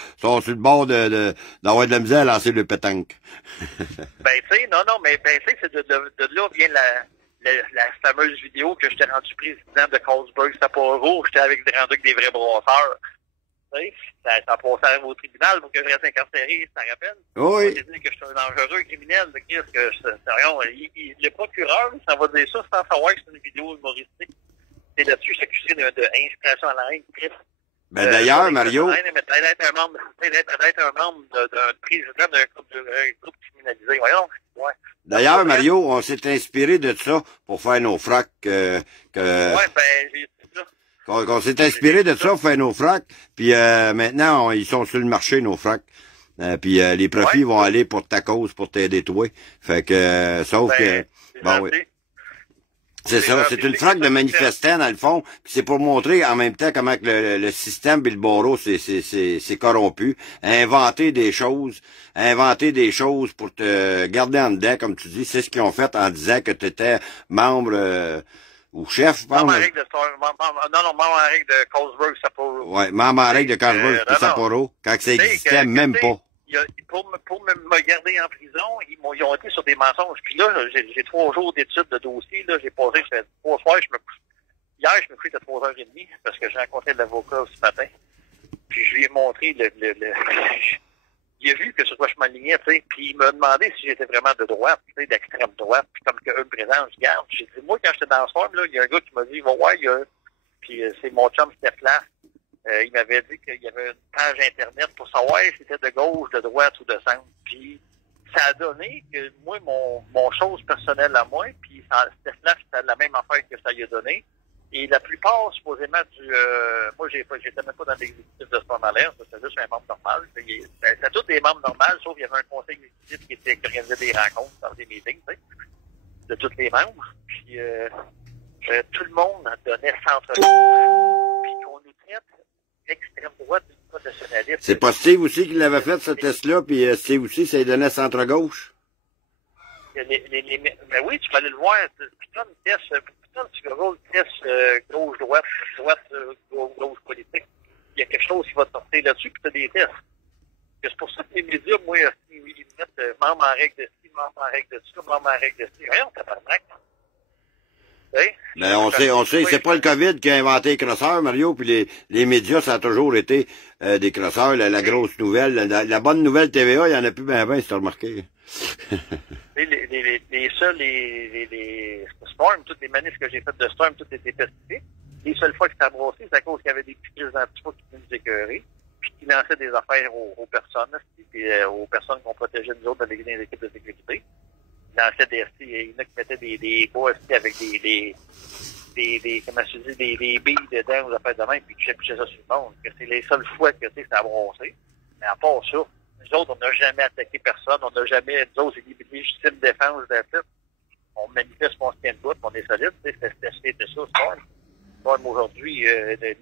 d'avoir de la misère à lancer le pétanque. Tu sais, non, mais tu sais, c'est de là vient la fameuse vidéo que j'étais rendu président de Carlsberg Sapporo, j'étais avec des vrais brasseurs. Tu sais, ça passait au tribunal pour que je reste incarcéré, ça rappelle? Oui. J'ai dit que je suis un dangereux criminel, de qu'est-ce que le procureur, ça va dire ça sans savoir que c'est une vidéo humoristique. Et là-dessus, je suis accusé d'inspiration à la haine. D'ailleurs, Mario. D'être un membre d'un président d'un groupe criminalisé. Voyons. Ouais. D'ailleurs, Mario, on s'est inspiré de ça pour faire nos fracs. J'ai dit ça. On s'est inspiré de ça pour faire nos fracs. Puis maintenant, ils sont sur le marché, nos fracs. Puis les profits vont aller pour ta cause, pour t'aider toi. Fait que, sauf que... Bon, oui. C'est ça, c'est une frappe de manifestants, dans le fond, puis c'est pour montrer en même temps comment que le système Bilboro c'est corrompu, inventer des choses pour te garder en dedans, comme tu dis, c'est ce qu'ils ont fait en disant que tu étais membre Ou chef, je pense. Membre en règle de Storm. Non, membre en règle de Colesburg, Sapporo. Ouais, membre en règle de Colesburg et Sapporo, quand ça existait même pas. Pour me garder en prison, ils ont été sur des mensonges. Puis là, j'ai 3 jours d'études de dossier. Là, j'ai passé, je fais 3 soirs, hier, je me couche à 3h30 parce que j'ai rencontré l'avocat ce matin. Puis je lui ai montré il a vu que sur quoi je m'alignais, tu sais. Puis il m'a demandé si j'étais vraiment de droite, tu sais, d'extrême droite. Puis comme qu'eux me présentent, je garde. J'ai dit, moi, quand j'étais dans ce forme, là, il y a un gars qui m'a dit, ouais, il y a... Puis c'est mon chum Steph. Il m'avait dit qu'il y avait une page Internet pour savoir si c'était de gauche, de droite ou de centre. Puis ça a donné que moi, mon chose personnelle à moi, puis Steph, c'était la même affaire que ça lui a donné. Et la plupart, supposément, moi, j'étais même pas dans l'exécutif de Storm Alert, c'était juste un membre normal. C'était tous des membres normaux, sauf qu'il y avait un conseil exécutif qui organisait des rencontres dans des meetings, tu sais, de tous les membres. Puis tout le monde donnait centre. Puis qu'on nous traite extrême droite du code nationaliste. C'est pas Steve aussi qui l'avait fait, ce test-là, puis Steve aussi, ça lui donnait centre-gauche? Mais oui, tu peux aller le voir. Putain de test, tu vas voir le test gauche-droite, gauche politique. Il y a quelque chose qui va te sortir là-dessus, puis tu as des tests. C'est pour ça que les médias, moi, ils mettent membre en règle de ci, membre en règle de ça, membre en règle de ci. Rien, on tabarnak. Ben, on sait, c'est pas le COVID qui a inventé les crosseurs, Mario, puis les médias, ça a toujours été des crosseurs, la grosse nouvelle. La bonne nouvelle TVA, il y en a plus ben, si t'as remarqué. Les seuls, Storm, toutes les manifs que j'ai faites de Storm, toutes étaient testées. Les seules fois que ça a brossé, c'est à cause qu'il y avait des petits crises d'antipodes qui nous écœuraient, puis qui lançaient des affaires aux personnes, puis aux personnes qu'on protégeait nous autres avec les équipes de sécurité. Ils lançaient il y en a qui mettaient des bas avec comment je dis, des billes dedans, aux affaires de main, puis qui pichaient ça sur le monde. C'est les seules fois que ça a brossé. Mais à part ça, nous autres, on n'a jamais attaqué personne, on n'a jamais, nous autres, c'est des légitimes défense d'affaires. On manifeste qu'on se tient debout, on est solide, c'était ça, Storm. Storm aujourd'hui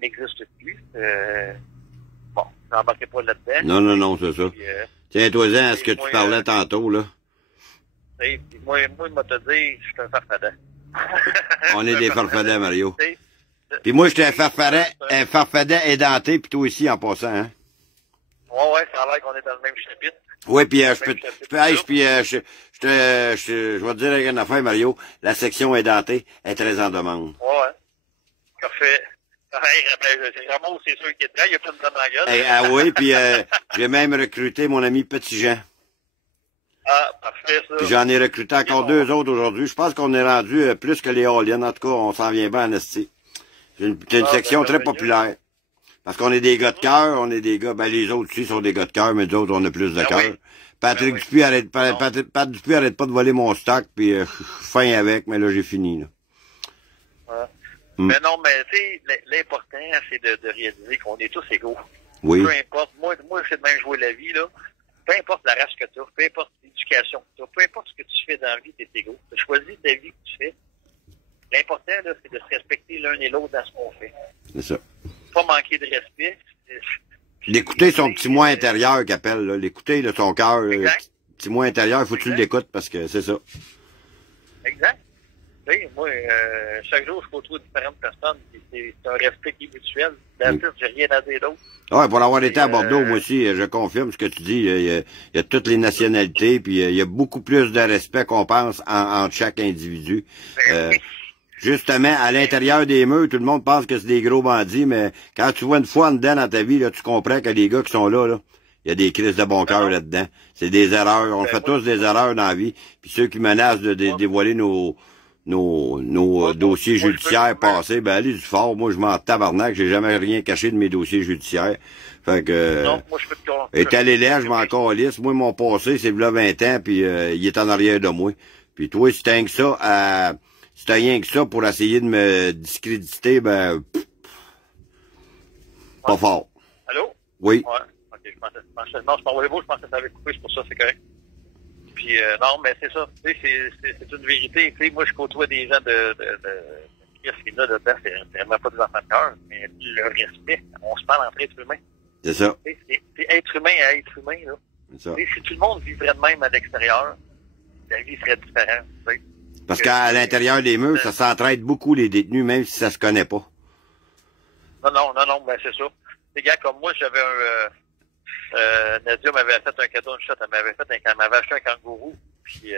n'existe plus. Bon, je n'embarquais pas là-dedans. Non, c'est ça. Tiens-toi-en à ce que tu parlais tantôt, là. Puis moi, il m'a te dit, je suis un farfadet. On est des farfadets, Mario. Puis moi, j'étais un farfadet édenté, puis toi aussi, en passant, hein. Ouais, ça a l'air qu'on est dans le même chapitre. Oui, puis je vais te dire une affaire, Mario. La section édentée est très en demande. Ouais. Parfait. Ramon, c'est sûr qu'il est dedans, il y a plein de temps dans la gueule. Oui, puis j'ai même recruté mon ami Petit Jean. Ah, parfait, ça. Puis j'en ai recruté encore 2 autres aujourd'hui. Je pense qu'on est rendu plus que les All-In. En tout cas, on s'en vient bien en esti. C'est une section très populaire. Parce qu'on est des gars de cœur, on est des gars, les autres aussi sont des gars de cœur, mais nous autres, on a plus de cœur. Oui. Patrick Dupuis arrête pas de voler mon stock, puis fin avec, mais là, j'ai fini, là. Ouais. Mais non, mais tu sais, l'important, c'est de réaliser qu'on est tous égaux. Oui. Peu importe, moi, je sais de même jouer la vie, là. Peu importe la race que tu as, peu importe l'éducation que tu as, peu importe ce que tu fais dans la vie, tu es égaux. Tu as choisi ta vie que tu fais. L'important, là, c'est de se respecter l'un et l'autre dans ce qu'on fait. C'est ça. Pas manquer de respect. L'écouter son petit moi intérieur qu'appelle, là. L'écouter de son cœur, petit moi intérieur, il faut que tu l'écoutes parce que c'est ça. Exact. Tu sais, moi, chaque jour, je côtoie différentes personnes. C'est un respect qui est mutuel. D'habitude, j'ai rien à dire d'autre. Ouais, pour avoir été à Bordeaux, moi aussi, je confirme ce que tu dis. Il y a toutes les nationalités, puis il y a beaucoup plus de respect qu'on pense entre chaque individu. Oui. Justement, à l'intérieur des murs, tout le monde pense que c'est des gros bandits, mais quand tu vois une fois en dedans dans ta vie, là, tu comprends que les gars qui sont là, il y a des crises de bon cœur là-dedans. C'est des erreurs. On fait tous des erreurs dans la vie. Puis ceux qui menacent de dévoiler nos dossiers judiciaires passés, ben allez du fort. Moi, je m'en tabarnak. J'ai jamais rien caché de mes dossiers judiciaires. Fait que non, moi, je peux te et allé là, je m'en calisse. Moi, mon passé, c'est là 20 ans, puis il est en arrière de moi. Puis toi, si t'as rien que ça pour essayer de me discréditer, ben pas fort. Allô? Oui. Ouais. OK, je pensais que ça avait coupé, c'est pour ça, c'est correct. Puis non, mais c'est ça. Tu sais, c'est une vérité. Tu sais, moi, je côtoie des gens qui là dedans, c'est vraiment pas des enfants de cœur, mais le respect. On se parle entre êtres humains. C'est ça. C'est être humain à être humain, là. C'est ça. Si tout le monde vivrait de même à l'extérieur, la vie serait différente, tu sais. Parce qu'à l'intérieur des murs, ça s'entraide beaucoup les détenus, même si ça se connaît pas. Non, ben c'est ça. Les gars, comme moi, j'avais Nadia m'avait fait un cadeau, elle m'avait acheté un kangourou. Puis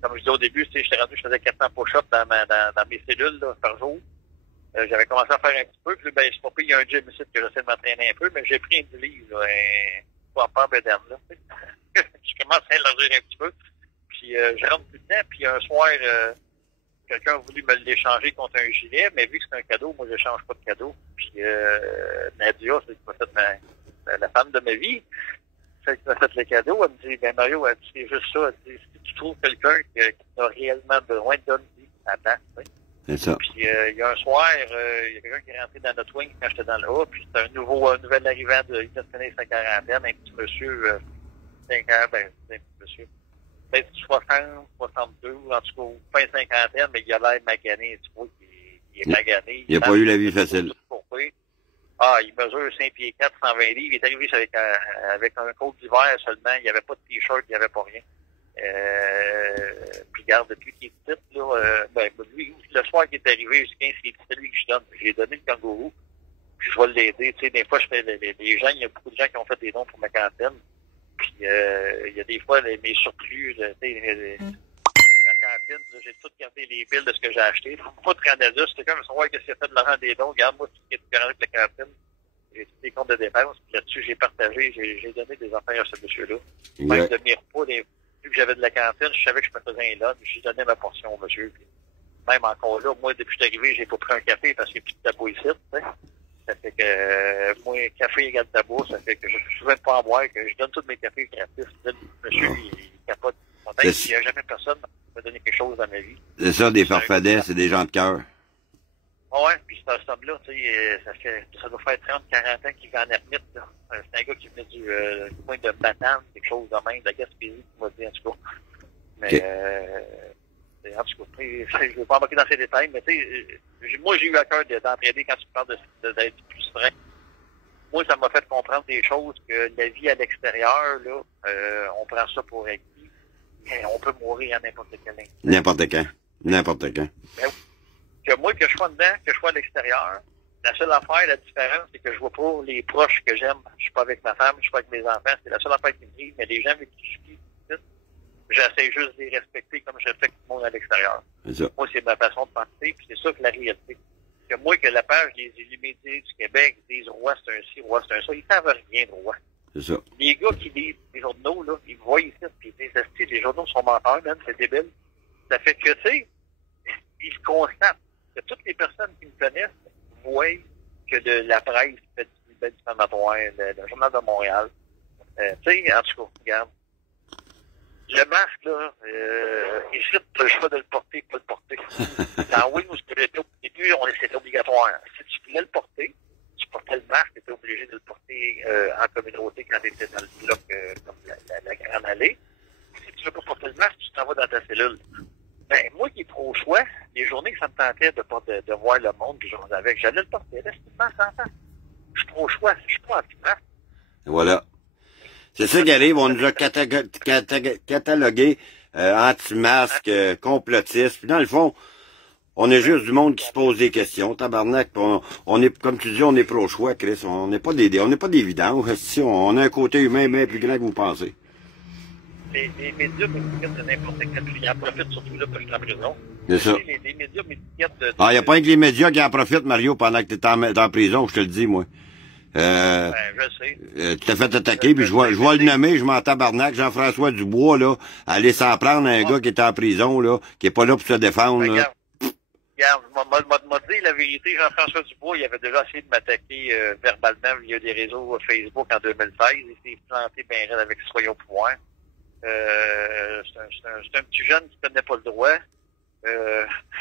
comme je disais au début, je faisais 400 push-ups dans mes cellules là, par jour. J'avais commencé à faire un petit peu, puis ben, c'est pas pire, il y a un gym ici que j'essaie de m'entraîner un peu, mais j'ai pris une livre, pas en bédane, là. Je commence à élargir un petit peu. Puis je rentre plus dedans, puis un soir, quelqu'un a voulu me l'échanger contre un gilet, mais vu que c'est un cadeau, moi je change pas de cadeau. Puis Nadia, c'est la femme de ma vie, celle qui m'a fait le cadeau, elle me dit, ben Mario, elle dit, c'est juste ça, elle dit, si tu trouves quelqu'un qui a réellement besoin de donner à temps, tu sais. C'est ça. Puis il y a un soir, il y a quelqu'un qui est rentré dans notre wing quand j'étais dans le haut, puis c'était un nouvel arrivant de il tenait sa quarantaine, un petit monsieur, 5 ans, monsieur, peut-être 60, 62, en tout cas, fin cinquantaine, mais il a l'air magané, tu vois, il est magané. Il n'a pas eu la vie facile. Il mesure 5 pieds 4, 120 livres, il est arrivé avec un coat d'hiver seulement, il n'y avait pas de t-shirt, il n'y avait pas rien. Puis regarde, depuis qu'il est petit, là, lui, le soir qu'il est arrivé, je dis, c'est lui que je donne. J'ai donné le kangourou, puis je vais l'aider. Tu sais, des fois, je fais les gens, il y a beaucoup de gens qui ont fait des dons pour ma cantine. Puis il y a des fois, mes surplus, tu sais, ma cantine, j'ai tout gardé les billes de ce que j'ai acheté. Moi, de Canada, si quelqu'un veut savoir qu'est-ce qu'il a fait de l'argent des dons, regarde, moi, tout ce qui est différent avec la cantine. J'ai tous les comptes de dépenses, puis là-dessus, j'ai partagé, j'ai donné des affaires à ce monsieur-là. Même de mes repas, vu que j'avais de la cantine, je savais que je me faisais un lunch, j'ai donné ma portion au monsieur. Puis même encore là, moi, depuis que je suis arrivé, j'ai pas pris un café parce qu'il n'y a plus de tabac ici, tu sais. Ça fait que, moi, café égale tabac, ça fait que je suis souvent pas en boire, que je donne tous mes cafés gratis. Le monsieur, il capote. Il n'y a jamais personne qui m'a donné quelque chose dans ma vie. C'est ça, des farfadets, c'est des gens de cœur. Ouais, puis cet homme-là, tu sais, ça doit faire 30-40 ans qu'il va en ermite, là. C'est un gars qui venait du coin de Matane, quelque chose de même, de Gaspésie, qui m'a dit, en tout cas. Mais, en tout cas, je ne vais pas embarquer dans ces détails, mais tu sais, moi, j'ai eu à cœur d'entraider quand tu parles d'être plus serein. Moi, ça m'a fait comprendre des choses que la vie à l'extérieur, là, on prend ça pour acquis, mais on peut mourir à n'importe quel instant. N'importe quand. N'importe quand. Ben, que moi, que je sois dedans, que je sois à l'extérieur, la seule affaire, la différence, c'est que je vois pas les proches que j'aime. Je suis pas avec ma femme, je suis pas avec mes enfants. C'est la seule affaire qui me dit, mais les gens avec qui je vis, j'essaie juste de les respecter comme je fais tout le monde à l'extérieur. Moi, c'est ma façon de penser, puis c'est ça que la réalité. Que moi, que la page des médias du Québec disent roi, c'est un ci, roi, c'est un ça, ils savent rien de roi. C'est ça. Les gars qui lisent les journaux, là, ils voient ici, puis ils disent, les journaux sont menteurs, même, c'est débile. Ça fait que, tu sais, ils constatent que toutes les personnes qui me connaissent voient que la presse fait du bel diffamatoire, le Journal de Montréal. Tu sais, en tout cas, regarde. Le masque, là, ici, tu as le choix de le porter, pas le porter. Dans oui, au début, c'était obligatoire. Si tu voulais le porter, tu portais le masque, tu étais obligé de le porter en communauté quand tu étais dans le bloc comme la grande allée. Si tu veux pas porter le masque, tu t'en vas dans ta cellule. Ben, moi qui est trop au choix, les journées que ça me tentait de voir le monde, puis j'en avais, j'allais le porter. Là, c'est une masse en face. Je suis trop au choix, je suis pas anti-masque. Voilà. C'est ça qui arrive, on nous a catalogué anti-masque, complotiste. Puis dans le fond, on est juste du monde qui se pose des questions. Tabarnak, on est, comme tu dis, on est pro-choix, Chris. On n'est pas des vidanges. Si on a un côté humain bien plus grand que vous pensez. Les médias m'étiquettent de n'importe quel. Ils en profitent surtout là, parce que je suis en prison. C'est ça. Les médias m'étiquettent de... Ah, il n'y a pas que les médias qui en profitent, Mario, pendant que tu es en prison, je te le dis, moi. je sais. Tu t'es fait attaquer, puis je vois le nommer, je m'en tabarnak, Jean-François Dubois, là, aller s'en prendre à un gars qui est en prison, là, qui est pas là pour se défendre, là. Regarde, m'a dit la vérité, Jean-François Dubois, il avait déjà essayé de m'attaquer verbalement via des réseaux Facebook en 2016. Il s'est planté bien raide avec Soyons au pouvoir. C'est un petit jeune qui connaît pas le droit.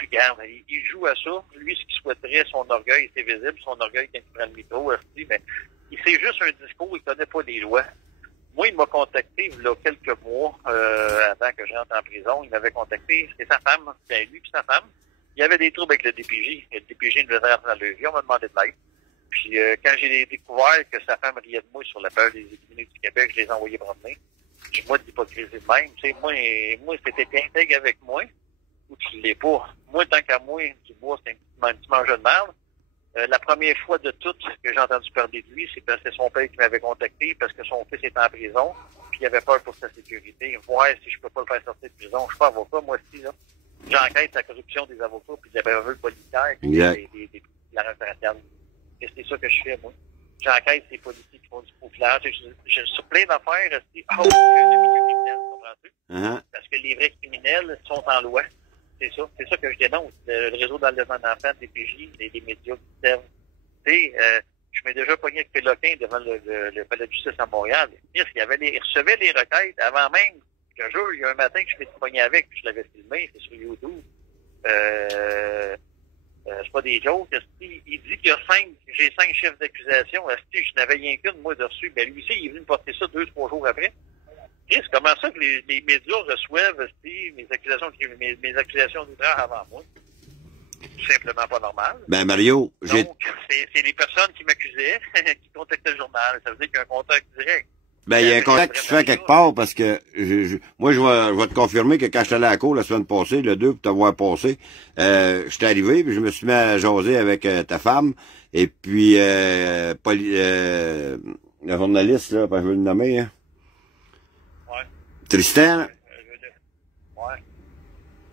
Regarde, il joue à ça. Lui, ce qu'il souhaiterait, son orgueil, c'est visible, son orgueil quand il prend le micro, mais il sait juste un discours, il connaît pas les lois. Moi, il m'a contacté il y a quelques mois, avant que je rentre en prison. Il m'avait contacté, c'est sa femme, c'est lui et sa femme. Il y avait des troubles avec le DPJ. Le DPJ nous avait dans le vie, on m'a demandé de l'aide. Puis quand j'ai découvert que sa femme riait de moi sur la peur des éliminés du Québec, je les ai envoyés promener. Moi, de l'hypocrisie de même. Tu sais, moi, c'était intègre avec moi. ou tu ne l'es pas. Moi, tant qu'à moi, Dubois, c'est un petit mangeur de merde. La première fois de toutes que j'ai entendu parler de lui, c'est parce que c'est son père qui m'avait contacté parce que son fils était en prison, puis il avait peur pour sa sécurité. Voir si je peux pas le faire sortir de prison. Je suis pas avocat, moi aussi, là. J'enquête la corruption des avocats, puis des baveux policiers, puis la retraitante. Et c'est ça que je fais, moi. J'enquête ces policiers qui font du profilage. Je suis plein d'affaires aussi. Oh, que le milieu criminel, comprends-tu? Parce que les vrais criminels sont en loi. C'est ça que je dénonce. Le réseau d'enlèvement d'enfants, des PJ, des médias qui servent. Tu sais, je m'ai déjà pogné avec Péloquin devant le palais de justice à Montréal. Il recevait les requêtes avant même. Un jour, il y a un matin que je m'étais pogné avec, puis je l'avais filmé, c'est sur YouTube. C'est pas des jokes. Il dit qu'il y a j'ai 5 chefs d'accusation. Je n'avais rien qu'une, moi, dessus. Ben, lui aussi, il est venu me porter ça 2-3 jours après. C'est comment ça que les médias reçoivent mes accusations d'outrage avant moi? C'est simplement pas normal. Ben, Mario, donc, c'est les personnes qui m'accusaient qui contactaient le journal. Ça veut dire qu'il y a un contact direct. Ben, il y a un contact qui se fait quelque part parce que moi, je vais te confirmer que quand j'étais allé à la cour la semaine passée, le 2 pour t'avoir passé, j'étais arrivé puis je me suis mis à jaser avec ta femme et puis la journaliste, là, pas je veux le nommer, hein. Ouais. Tristan. Ouais.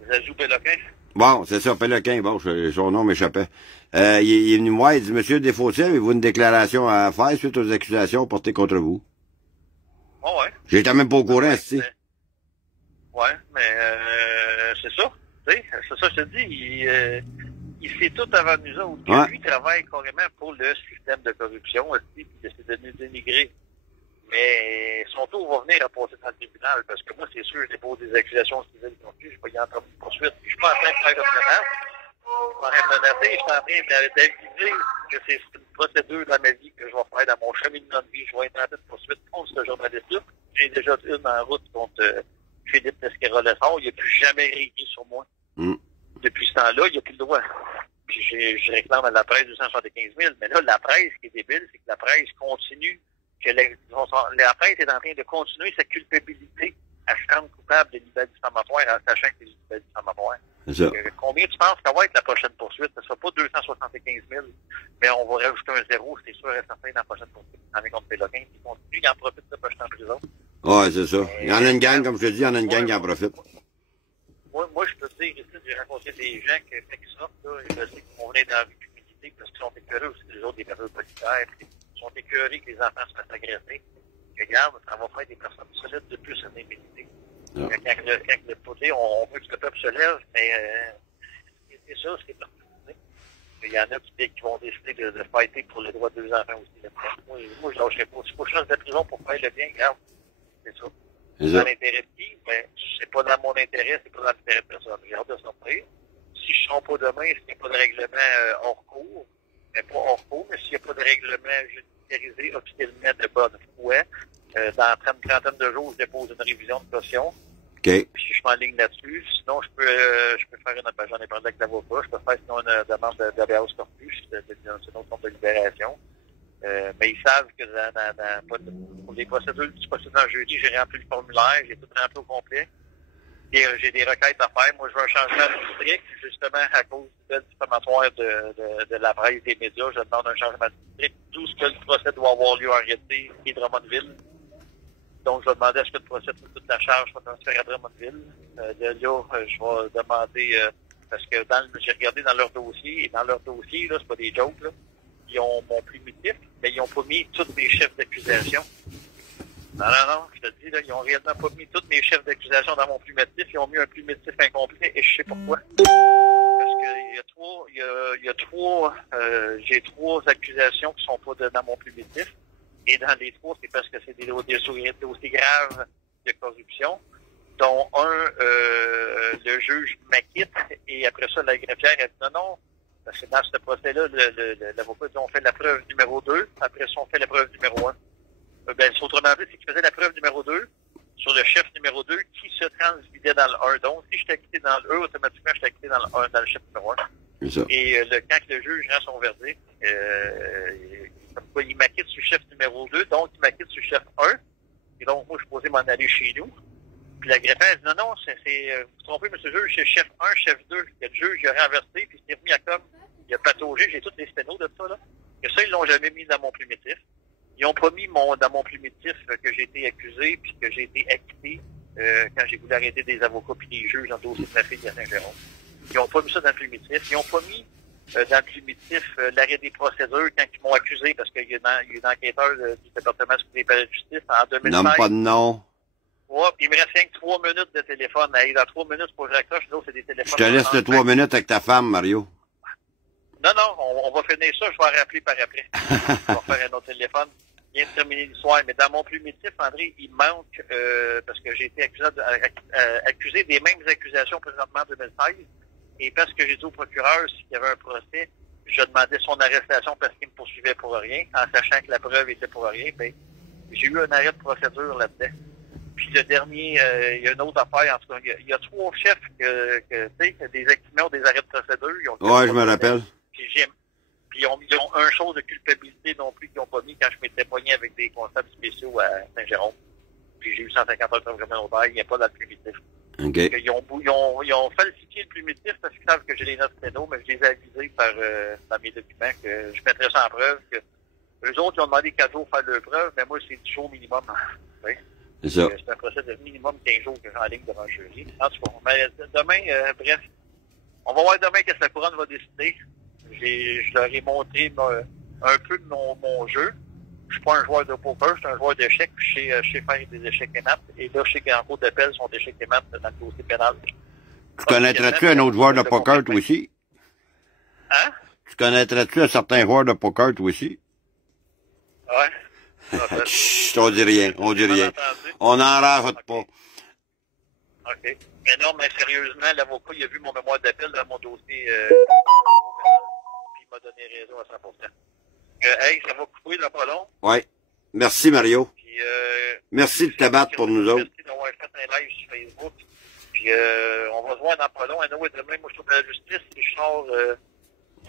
Zazou Péloquin. Bon, c'est ça, Péloquin, bon, son nom m'échappait. Il est venu me voir, il dit, Monsieur Desfossés, avez-vous une déclaration à faire suite aux accusations portées contre vous? Oh ouais. J'étais même pas au courant, c'est. Ouais, mais c'est ça. Tu sais, c'est ça, je te dis, il sait tout avant nous autres. Ouais. Lui, il travaille carrément pour le système de corruption aussi, puis il essaie de nous dénigrer. Mais son tour va venir à passer dans le tribunal, parce que moi, c'est sûr, je dépose des accusations civiles contre lui, je suis pas en train de poursuite. Je suis pas en train de faire de menace. Je suis en train de menacer, je suis en train d'aviser que c'est une procédure dans ma vie que je vais faire dans mon cheminement de vie. Je vais être en train de poursuite contre ce journaliste-là. J'ai déjà une en route contre Philippe Tesquera-Lessard. Il n'a plus jamais réécrit sur moi. Depuis ce temps-là, il n'a plus le droit. Puis je réclame à la presse 275 000. Mais là, la presse, ce qui est débile, c'est que la presse continue, que la presse est en train de continuer sa culpabilité à se rendre coupable de libelle diffamatoire en sachant que c'est du libelle diffamatoire. Combien tu penses que ça va être la prochaine poursuite? Ce ne sera pas 275 000, mais on va rajouter un zéro, c'est sûr et certain, dans la prochaine poursuite. En est contre Péloquin, qui continue, il en profite de pas jeter en prison. Ouais, c'est ça. Il y en a une gang, comme je te dis, il y en a une gang qui en profite. Moi, je peux te dire, j'ai rencontré des gens qui sortent, là, et je sais qu'ils vont venir dans la rue d'humilité parce qu'ils sont écœurés aussi, les autres, des baveux policiers, puis ils sont écœurés que les enfants se fassent agresser. Regarde, ça va faire des personnes solides de plus en humilité. Quand le côté, on veut que le peuple se lève, mais c'est ça, c'est parti. Il y en a qui vont décider de fighter pour le droit de 2 enfants aussi. Moi, je lâcherai pas. Si faut que je change de prison pour faire le bien, regarde, c'est ça. C'est dans l'intérêt de qui? Ben, c'est pas dans mon intérêt, c'est pas dans l'intérêt de personne. J'ai hâte de sortir. Si je ne sors pas demain, s'il n'y a pas de règlement hors cours, mais pas hors cours, mais s'il n'y a pas de règlement judiciarisé officiellement de bonne foi, dans une trentaine de jours, je dépose une révision de caution. Okay. Puis je m'enligne là-dessus. Sinon, je peux faire j'en ai parlé avec l'avocat, je peux faire sinon une demande d'habeas corpus, c'est une autre forme de libération. Mais ils savent que pour les procédures du procédure jeudi, j'ai rempli le formulaire, j'ai tout rempli au complet. Et j'ai des requêtes à faire. Moi, je veux un changement district, justement, à cause du diffamatoire de la presse des médias. Je demande un changement district. Tout ce que le procès doit avoir lieu en réalité est Drummondville. Donc, je vais demander à ce que le procès de toute la charge soit transférée à Drummondville. De là, je vais demander, parce que j'ai regardé dans leur dossier, et dans leur dossier, là, c'est pas des jokes, là, ils ont mon plumitif, mais ils n'ont pas mis tous mes chefs d'accusation. Non, je te dis, là, ils ont réellement pas mis tous mes chefs d'accusation dans mon plumitif, ils ont mis un plumitif incomplet, et je sais pourquoi. Parce que j'ai 3 accusations qui sont pas dans mon plumitif. Et dans les 3, c'est parce que c'est des dossiers graves de corruption, dont le juge m'acquitte, et après ça, la greffière a dit non, parce que dans ce procès-là, l'avocat dit on fait la preuve numéro 2, après ça, on fait la preuve numéro 1. Autrement dit, c'est qu'il faisait la preuve numéro 2 sur le chef numéro 2 qui se transvidait dans le 1. Donc, si je t'ai quitté dans le 1, automatiquement, je t'ai quitté dans le 1, dans le chef numéro 1. Et quand le juge rend son verdict, comme quoi, il m'acquitte sur le chef numéro 2, donc il m'acquitte sur le chef 1. Et donc, moi, je suis posé m'en aller chez nous. Puis la greffière, elle dit, non, vous vous trompez, monsieur le juge, c'est chef 1, chef 2. Le juge, il a renversé, puis il s'est remis à comme, il a pataugé, j'ai tous les sténos de ça, là. Que ça, ils l'ont jamais mis dans mon plumitif. Ils ont pas mis dans mon plumitif que j'ai été accusé, puis que j'ai été acquitté quand j'ai voulu arrêter des avocats puis des juges dans le dossier de ma fille à Saint-Jérôme. Ils ont pas mis ça dans le plumitif. Ils ont pas mis dans le plumitif l'arrêt des procédures quand ils m'ont accusé, parce qu'il y a un enquêteur du département des palais de justice en 2016. Nomme pas de nom. Ouais, puis il me reste rien que 3 minutes de téléphone. Hey, dans 3 minutes, pour que je raccroche, c'est des téléphones. Je te laisse le 3 minutes avec ta femme, Mario. Non, on va finir ça, je vais en rappeler par après. On va faire un autre téléphone. Il vient de terminer l'histoire, mais dans mon plumitif, André, il manque, parce que j'ai été accusé des mêmes accusations présentement en 2016, et parce que j'ai dit au procureur, s'il y avait un procès, je demandais son arrestation parce qu'il me poursuivait pour rien, en sachant que la preuve était pour rien, ben, j'ai eu un arrêt de procédure là-dedans. Puis le dernier, il y a une autre affaire, en tout cas, il y a 3 chefs que tu sais, des accusés des arrêts de procédure. Ouais, je me rappelle. Puis ils ont un chose de culpabilité non plus qu'ils n'ont pas mis quand je m'étais pogné avec des constables spéciaux à Saint-Jérôme. Puis j'ai eu 150 heures de complémentaire, il n'y a pas dans le plumitif. Okay. Ils ont falsifié le plumitif parce qu'ils savent que j'ai les notes sténo, mais je les ai avisés dans mes documents que je mettrais ça en preuve, que eux autres, ils ont demandé 4 jours pour faire leur preuve, mais moi, c'est 10 jours minimum. C'est ça. C'est un procès de minimum 15 jours que j'ai en ligne devant le jury. En tout cas, mais demain, bref, on va voir demain qu'est-ce que la couronne va décider. Je leur ai montré un peu de mon jeu. Je suis pas un joueur de poker, je suis un joueur d'échecs. Je sais faire des échecs et maths. Et là, je sais qu'en cours d'appel, sont échecs et maths dans le dossier pénal. Tu connaîtrais-tu un autre joueur de poker, toi aussi? Hein? Tu connaîtrais-tu un certain joueur de poker, toi aussi? Ouais. Chut, on dit rien, on dit rien. On n'en rajoute pas. OK. Mais non, mais sérieusement, l'avocat, il a vu mon mémoire d'appel dans mon dossier, puis il m'a donné raison à 100%. Hey, ça va couper là pas long. Ouais. Merci, Mario. Puis, merci de te battre pour nous autres. Merci d'avoir fait un live sur Facebook. Puis, on va se voir dans pas long. Anyway, demain, moi, je trouve la justice. Si je sors,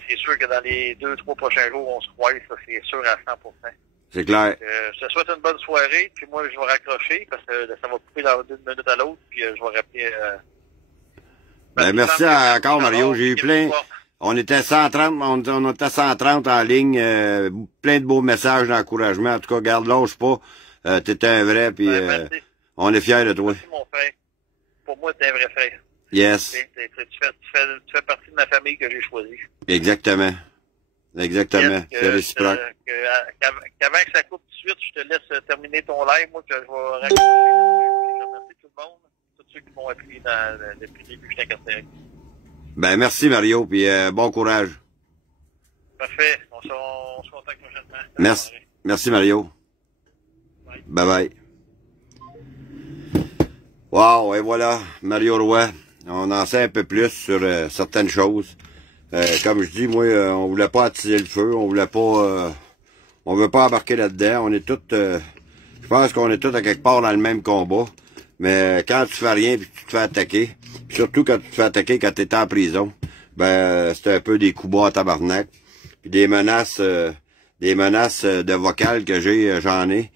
c'est sûr que dans les 2-3 prochains jours, on se croise. Ça, c'est sûr à 100%. C'est clair. Je te souhaite une bonne soirée. Puis moi, je vais raccrocher parce que ça va couper d'une minute à l'autre. Puis, je vais rappeler... Ben, merci encore, Mario. J'ai eu plein... On était 130, on était 130 en ligne, plein de beaux messages d'encouragement. En tout cas, garde lâche pas. T'étais un vrai, puis on est fiers de toi. Merci, mon frère. Pour moi, t'es un vrai frère. Yes. Tu fais partie de ma famille que j'ai choisie. Exactement. Exactement. C'est réciproque. Qu'avant que ça coupe tout de suite, je te laisse terminer ton live, moi, que je vais raccrocher. Je remercie tout le monde, tous ceux qui m'ont appuyé depuis le début, je t'inquiète. Ben, merci, Mario, puis bon courage. Parfait. On se contacte prochainement. Merci. Merci, Mario. Bye bye. Wow, et voilà, Mario Roy. On en sait un peu plus sur certaines choses. Comme je dis, moi, on voulait pas attiser le feu, on voulait pas... on veut pas embarquer là-dedans. On est tous... je pense qu'on est tous à quelque part dans le même combat. Mais quand tu fais rien puis tu te fais attaquer, puis surtout quand tu te fais attaquer quand tu es en prison, ben c'est un peu des coups bas à tabarnak. Puis des menaces de vocales que j'en ai.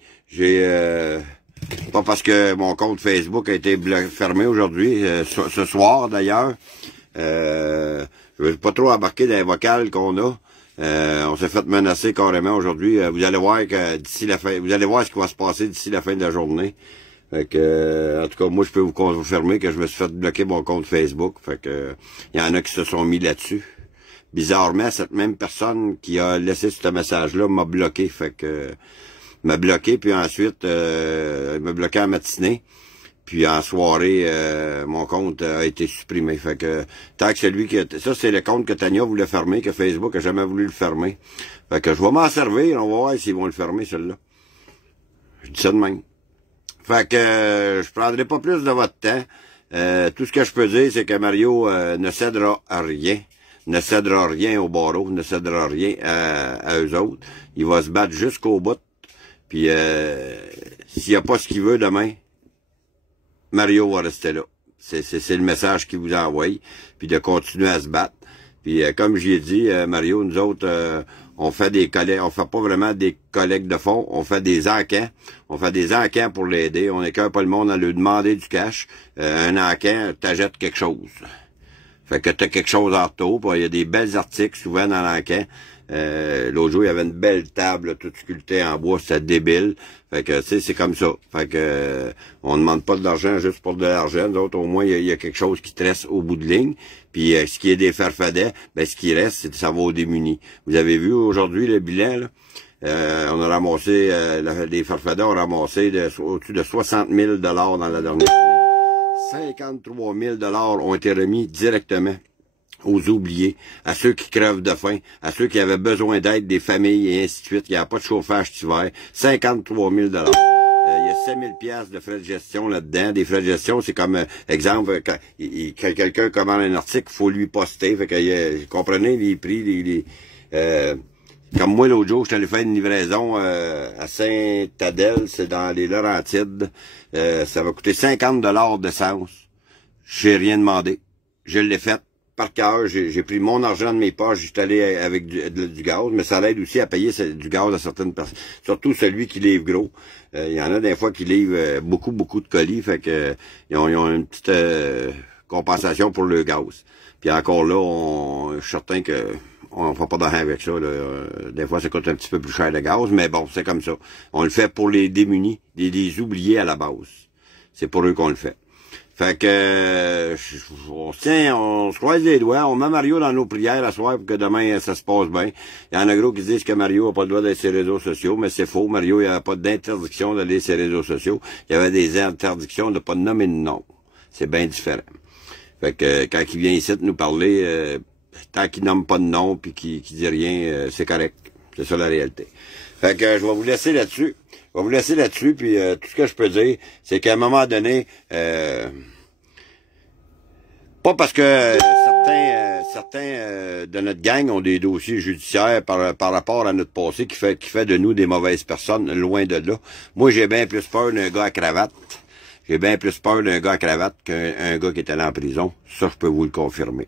Pas parce que mon compte Facebook a été fermé aujourd'hui, ce soir d'ailleurs. Je vais pas trop embarquer dans les vocales qu'on a. On s'est fait menacer carrément aujourd'hui. Vous allez voir que d'ici la fin, vous allez voir ce qui va se passer d'ici la fin de la journée. Fait que, en tout cas, moi, je peux vous confirmer que je me suis fait bloquer mon compte Facebook. Fait que, il y en a qui se sont mis là-dessus. Bizarrement, cette même personne qui a laissé ce message-là m'a bloqué. Fait que, m'a bloqué, puis ensuite, il m'a bloqué en matinée. Puis en soirée, mon compte a été supprimé. Fait que, tant que celui qui... Ça, c'est le compte que Tania voulait fermer, que Facebook a jamais voulu le fermer. Fait que je vais m'en servir. On va voir s'ils vont le fermer, celui-là. Je dis ça de même. Fait que je prendrai pas plus de votre temps. Tout ce que je peux dire, c'est que Mario ne cédera à rien. Ne cédera rien au barreau, ne cédera rien à eux autres. Il va se battre jusqu'au bout. Puis s'il n'y a pas ce qu'il veut demain, Mario va rester là. C'est le message qu'il vous a envoyé. Puis de continuer à se battre. Puis comme j'y ai dit, Mario, nous autres, on fait des collectes, on fait pas vraiment des collectes de fonds, on fait des encans. On fait des encans pour l'aider. On n'écœure pas le monde à lui demander du cash. Un encan, t'achètes quelque chose. Fait que t'as quelque chose en retour. Il y a des belles articles souvent dans l'encan. L'autre jour, il y avait une belle table là, toute sculptée en bois, c'était débile. Fait que, tu sais, c'est comme ça. Fait que, on demande pas de l'argent juste pour de l'argent. Nous autres, au moins, il y a quelque chose qui te reste au bout de ligne. Puis, ce qui est des farfadets, ben, ce qui reste, ça va aux démunis. Vous avez vu aujourd'hui le bilan, là? On a ramassé, les farfadets ont ramassé au-dessus de 60 000 $ dans la dernière année. 53 000 $ ont été remis directement aux oubliés, à ceux qui crèvent de faim, à ceux qui avaient besoin d'aide, des familles et ainsi de suite. Il n'y a pas de chauffage cet hiver. 53 000 $. Il y a 5 000 $ de frais de gestion là-dedans. Des frais de gestion, c'est comme, exemple, quand quelqu'un commande un article, il faut lui poster. Fait que, comprenez les prix, comme moi, l'autre jour, je suis allé faire une livraison à Saint-Adèle, c'est dans les Laurentides. Ça va coûter 50 $ d'essence. J'ai rien demandé. Je l'ai fait par cœur. J'ai pris mon argent de mes poches, j'étais allé avec du gaz, mais ça l'aide aussi à payer du gaz à certaines personnes. Surtout celui qui livre gros. Il y en a des fois qui livrent beaucoup de colis, fait que ils ont une petite compensation pour le gaz. Puis encore là, je suis certain que on ne fait pas d'argent avec ça. Là. Des fois, ça coûte un petit peu plus cher le gaz, mais bon, c'est comme ça. On le fait pour les démunis, les oubliés à la base. C'est pour eux qu'on le fait. Fait que on se croise les doigts, on met Mario dans nos prières à soir pour que demain ça se passe bien. Il y en a gros qui disent que Mario n'a pas le droit d'être sur les réseaux sociaux, mais c'est faux. Mario, il n'y avait pas d'interdiction d'aller sur les réseaux sociaux. Il y avait des interdictions de pas nommer de nom. C'est bien différent. Fait que quand il vient ici de nous parler, tant qu'il nomme pas de nom puis qu'il dit rien, c'est correct. C'est ça la réalité. Fait que je vais vous laisser là-dessus. Puis tout ce que je peux dire, c'est qu'à un moment donné, pas parce que certains de notre gang ont des dossiers judiciaires par rapport à notre passé qui fait de nous des mauvaises personnes, loin de là. Moi, j'ai bien plus peur d'un gars à cravate. J'ai bien plus peur d'un gars à cravate qu'un gars qui est allé en prison. Ça, je peux vous le confirmer.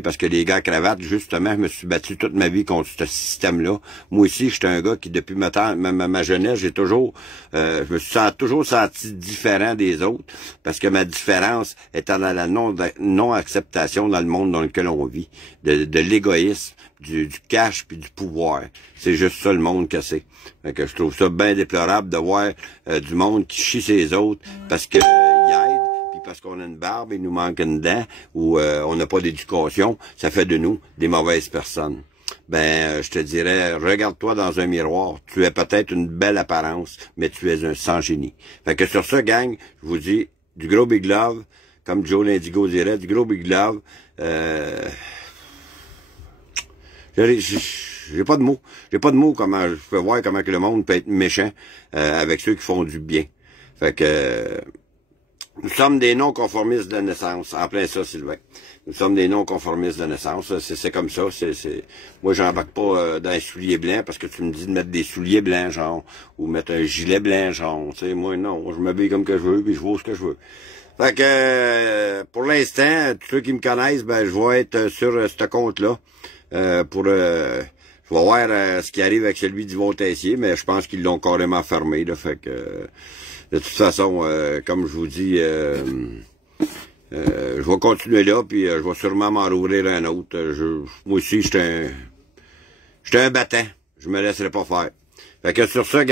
Parce que les gars à cravate, justement, je me suis battu toute ma vie contre ce système-là. Moi aussi, j'étais un gars qui, depuis ma jeunesse, je me suis toujours senti différent des autres, parce que ma différence était dans la non-acceptation dans le monde dans lequel on vit, de l'égoïsme, du cash puis du pouvoir. C'est juste ça le monde que c'est. Fait que je trouve ça bien déplorable de voir du monde qui chie ses autres parce que il aide, puis parce qu'on a une barbe, il nous manque une dent, ou on n'a pas d'éducation, ça fait de nous des mauvaises personnes. Ben, je te dirais, regarde-toi dans un miroir. Tu es peut-être une belle apparence, mais tu es un sans-génie. Fait que sur ça, gang, je vous dis, du gros big love, comme Joe l'Indigo dirait, du gros big love. J'ai pas de mots. Comment je peux voir comment que le monde peut être méchant avec ceux qui font du bien. Fait que nous sommes des non-conformistes de naissance. En plein ça, Sylvain. Nous sommes des non-conformistes de naissance. C'est comme ça. Moi, j'embarque pas dans un soulier blanc parce que tu me dis de mettre des souliers blancs, genre, ou mettre un gilet blanc, genre. Tu sais, moi, non. Je m'habille comme que je veux, puis je vaux ce que je veux. Fait que pour l'instant, tous ceux qui me connaissent, ben je vais être sur ce compte-là. Je vais voir ce qui arrive avec celui d'Yvon Tessier, mais je pense qu'ils l'ont carrément fermé, là, fait que de toute façon, comme je vous dis, je vais continuer là, puis je vais sûrement m'en rouvrir un autre. Moi aussi, j'étais un battant. Je me laisserai pas faire. Fait que sur ça,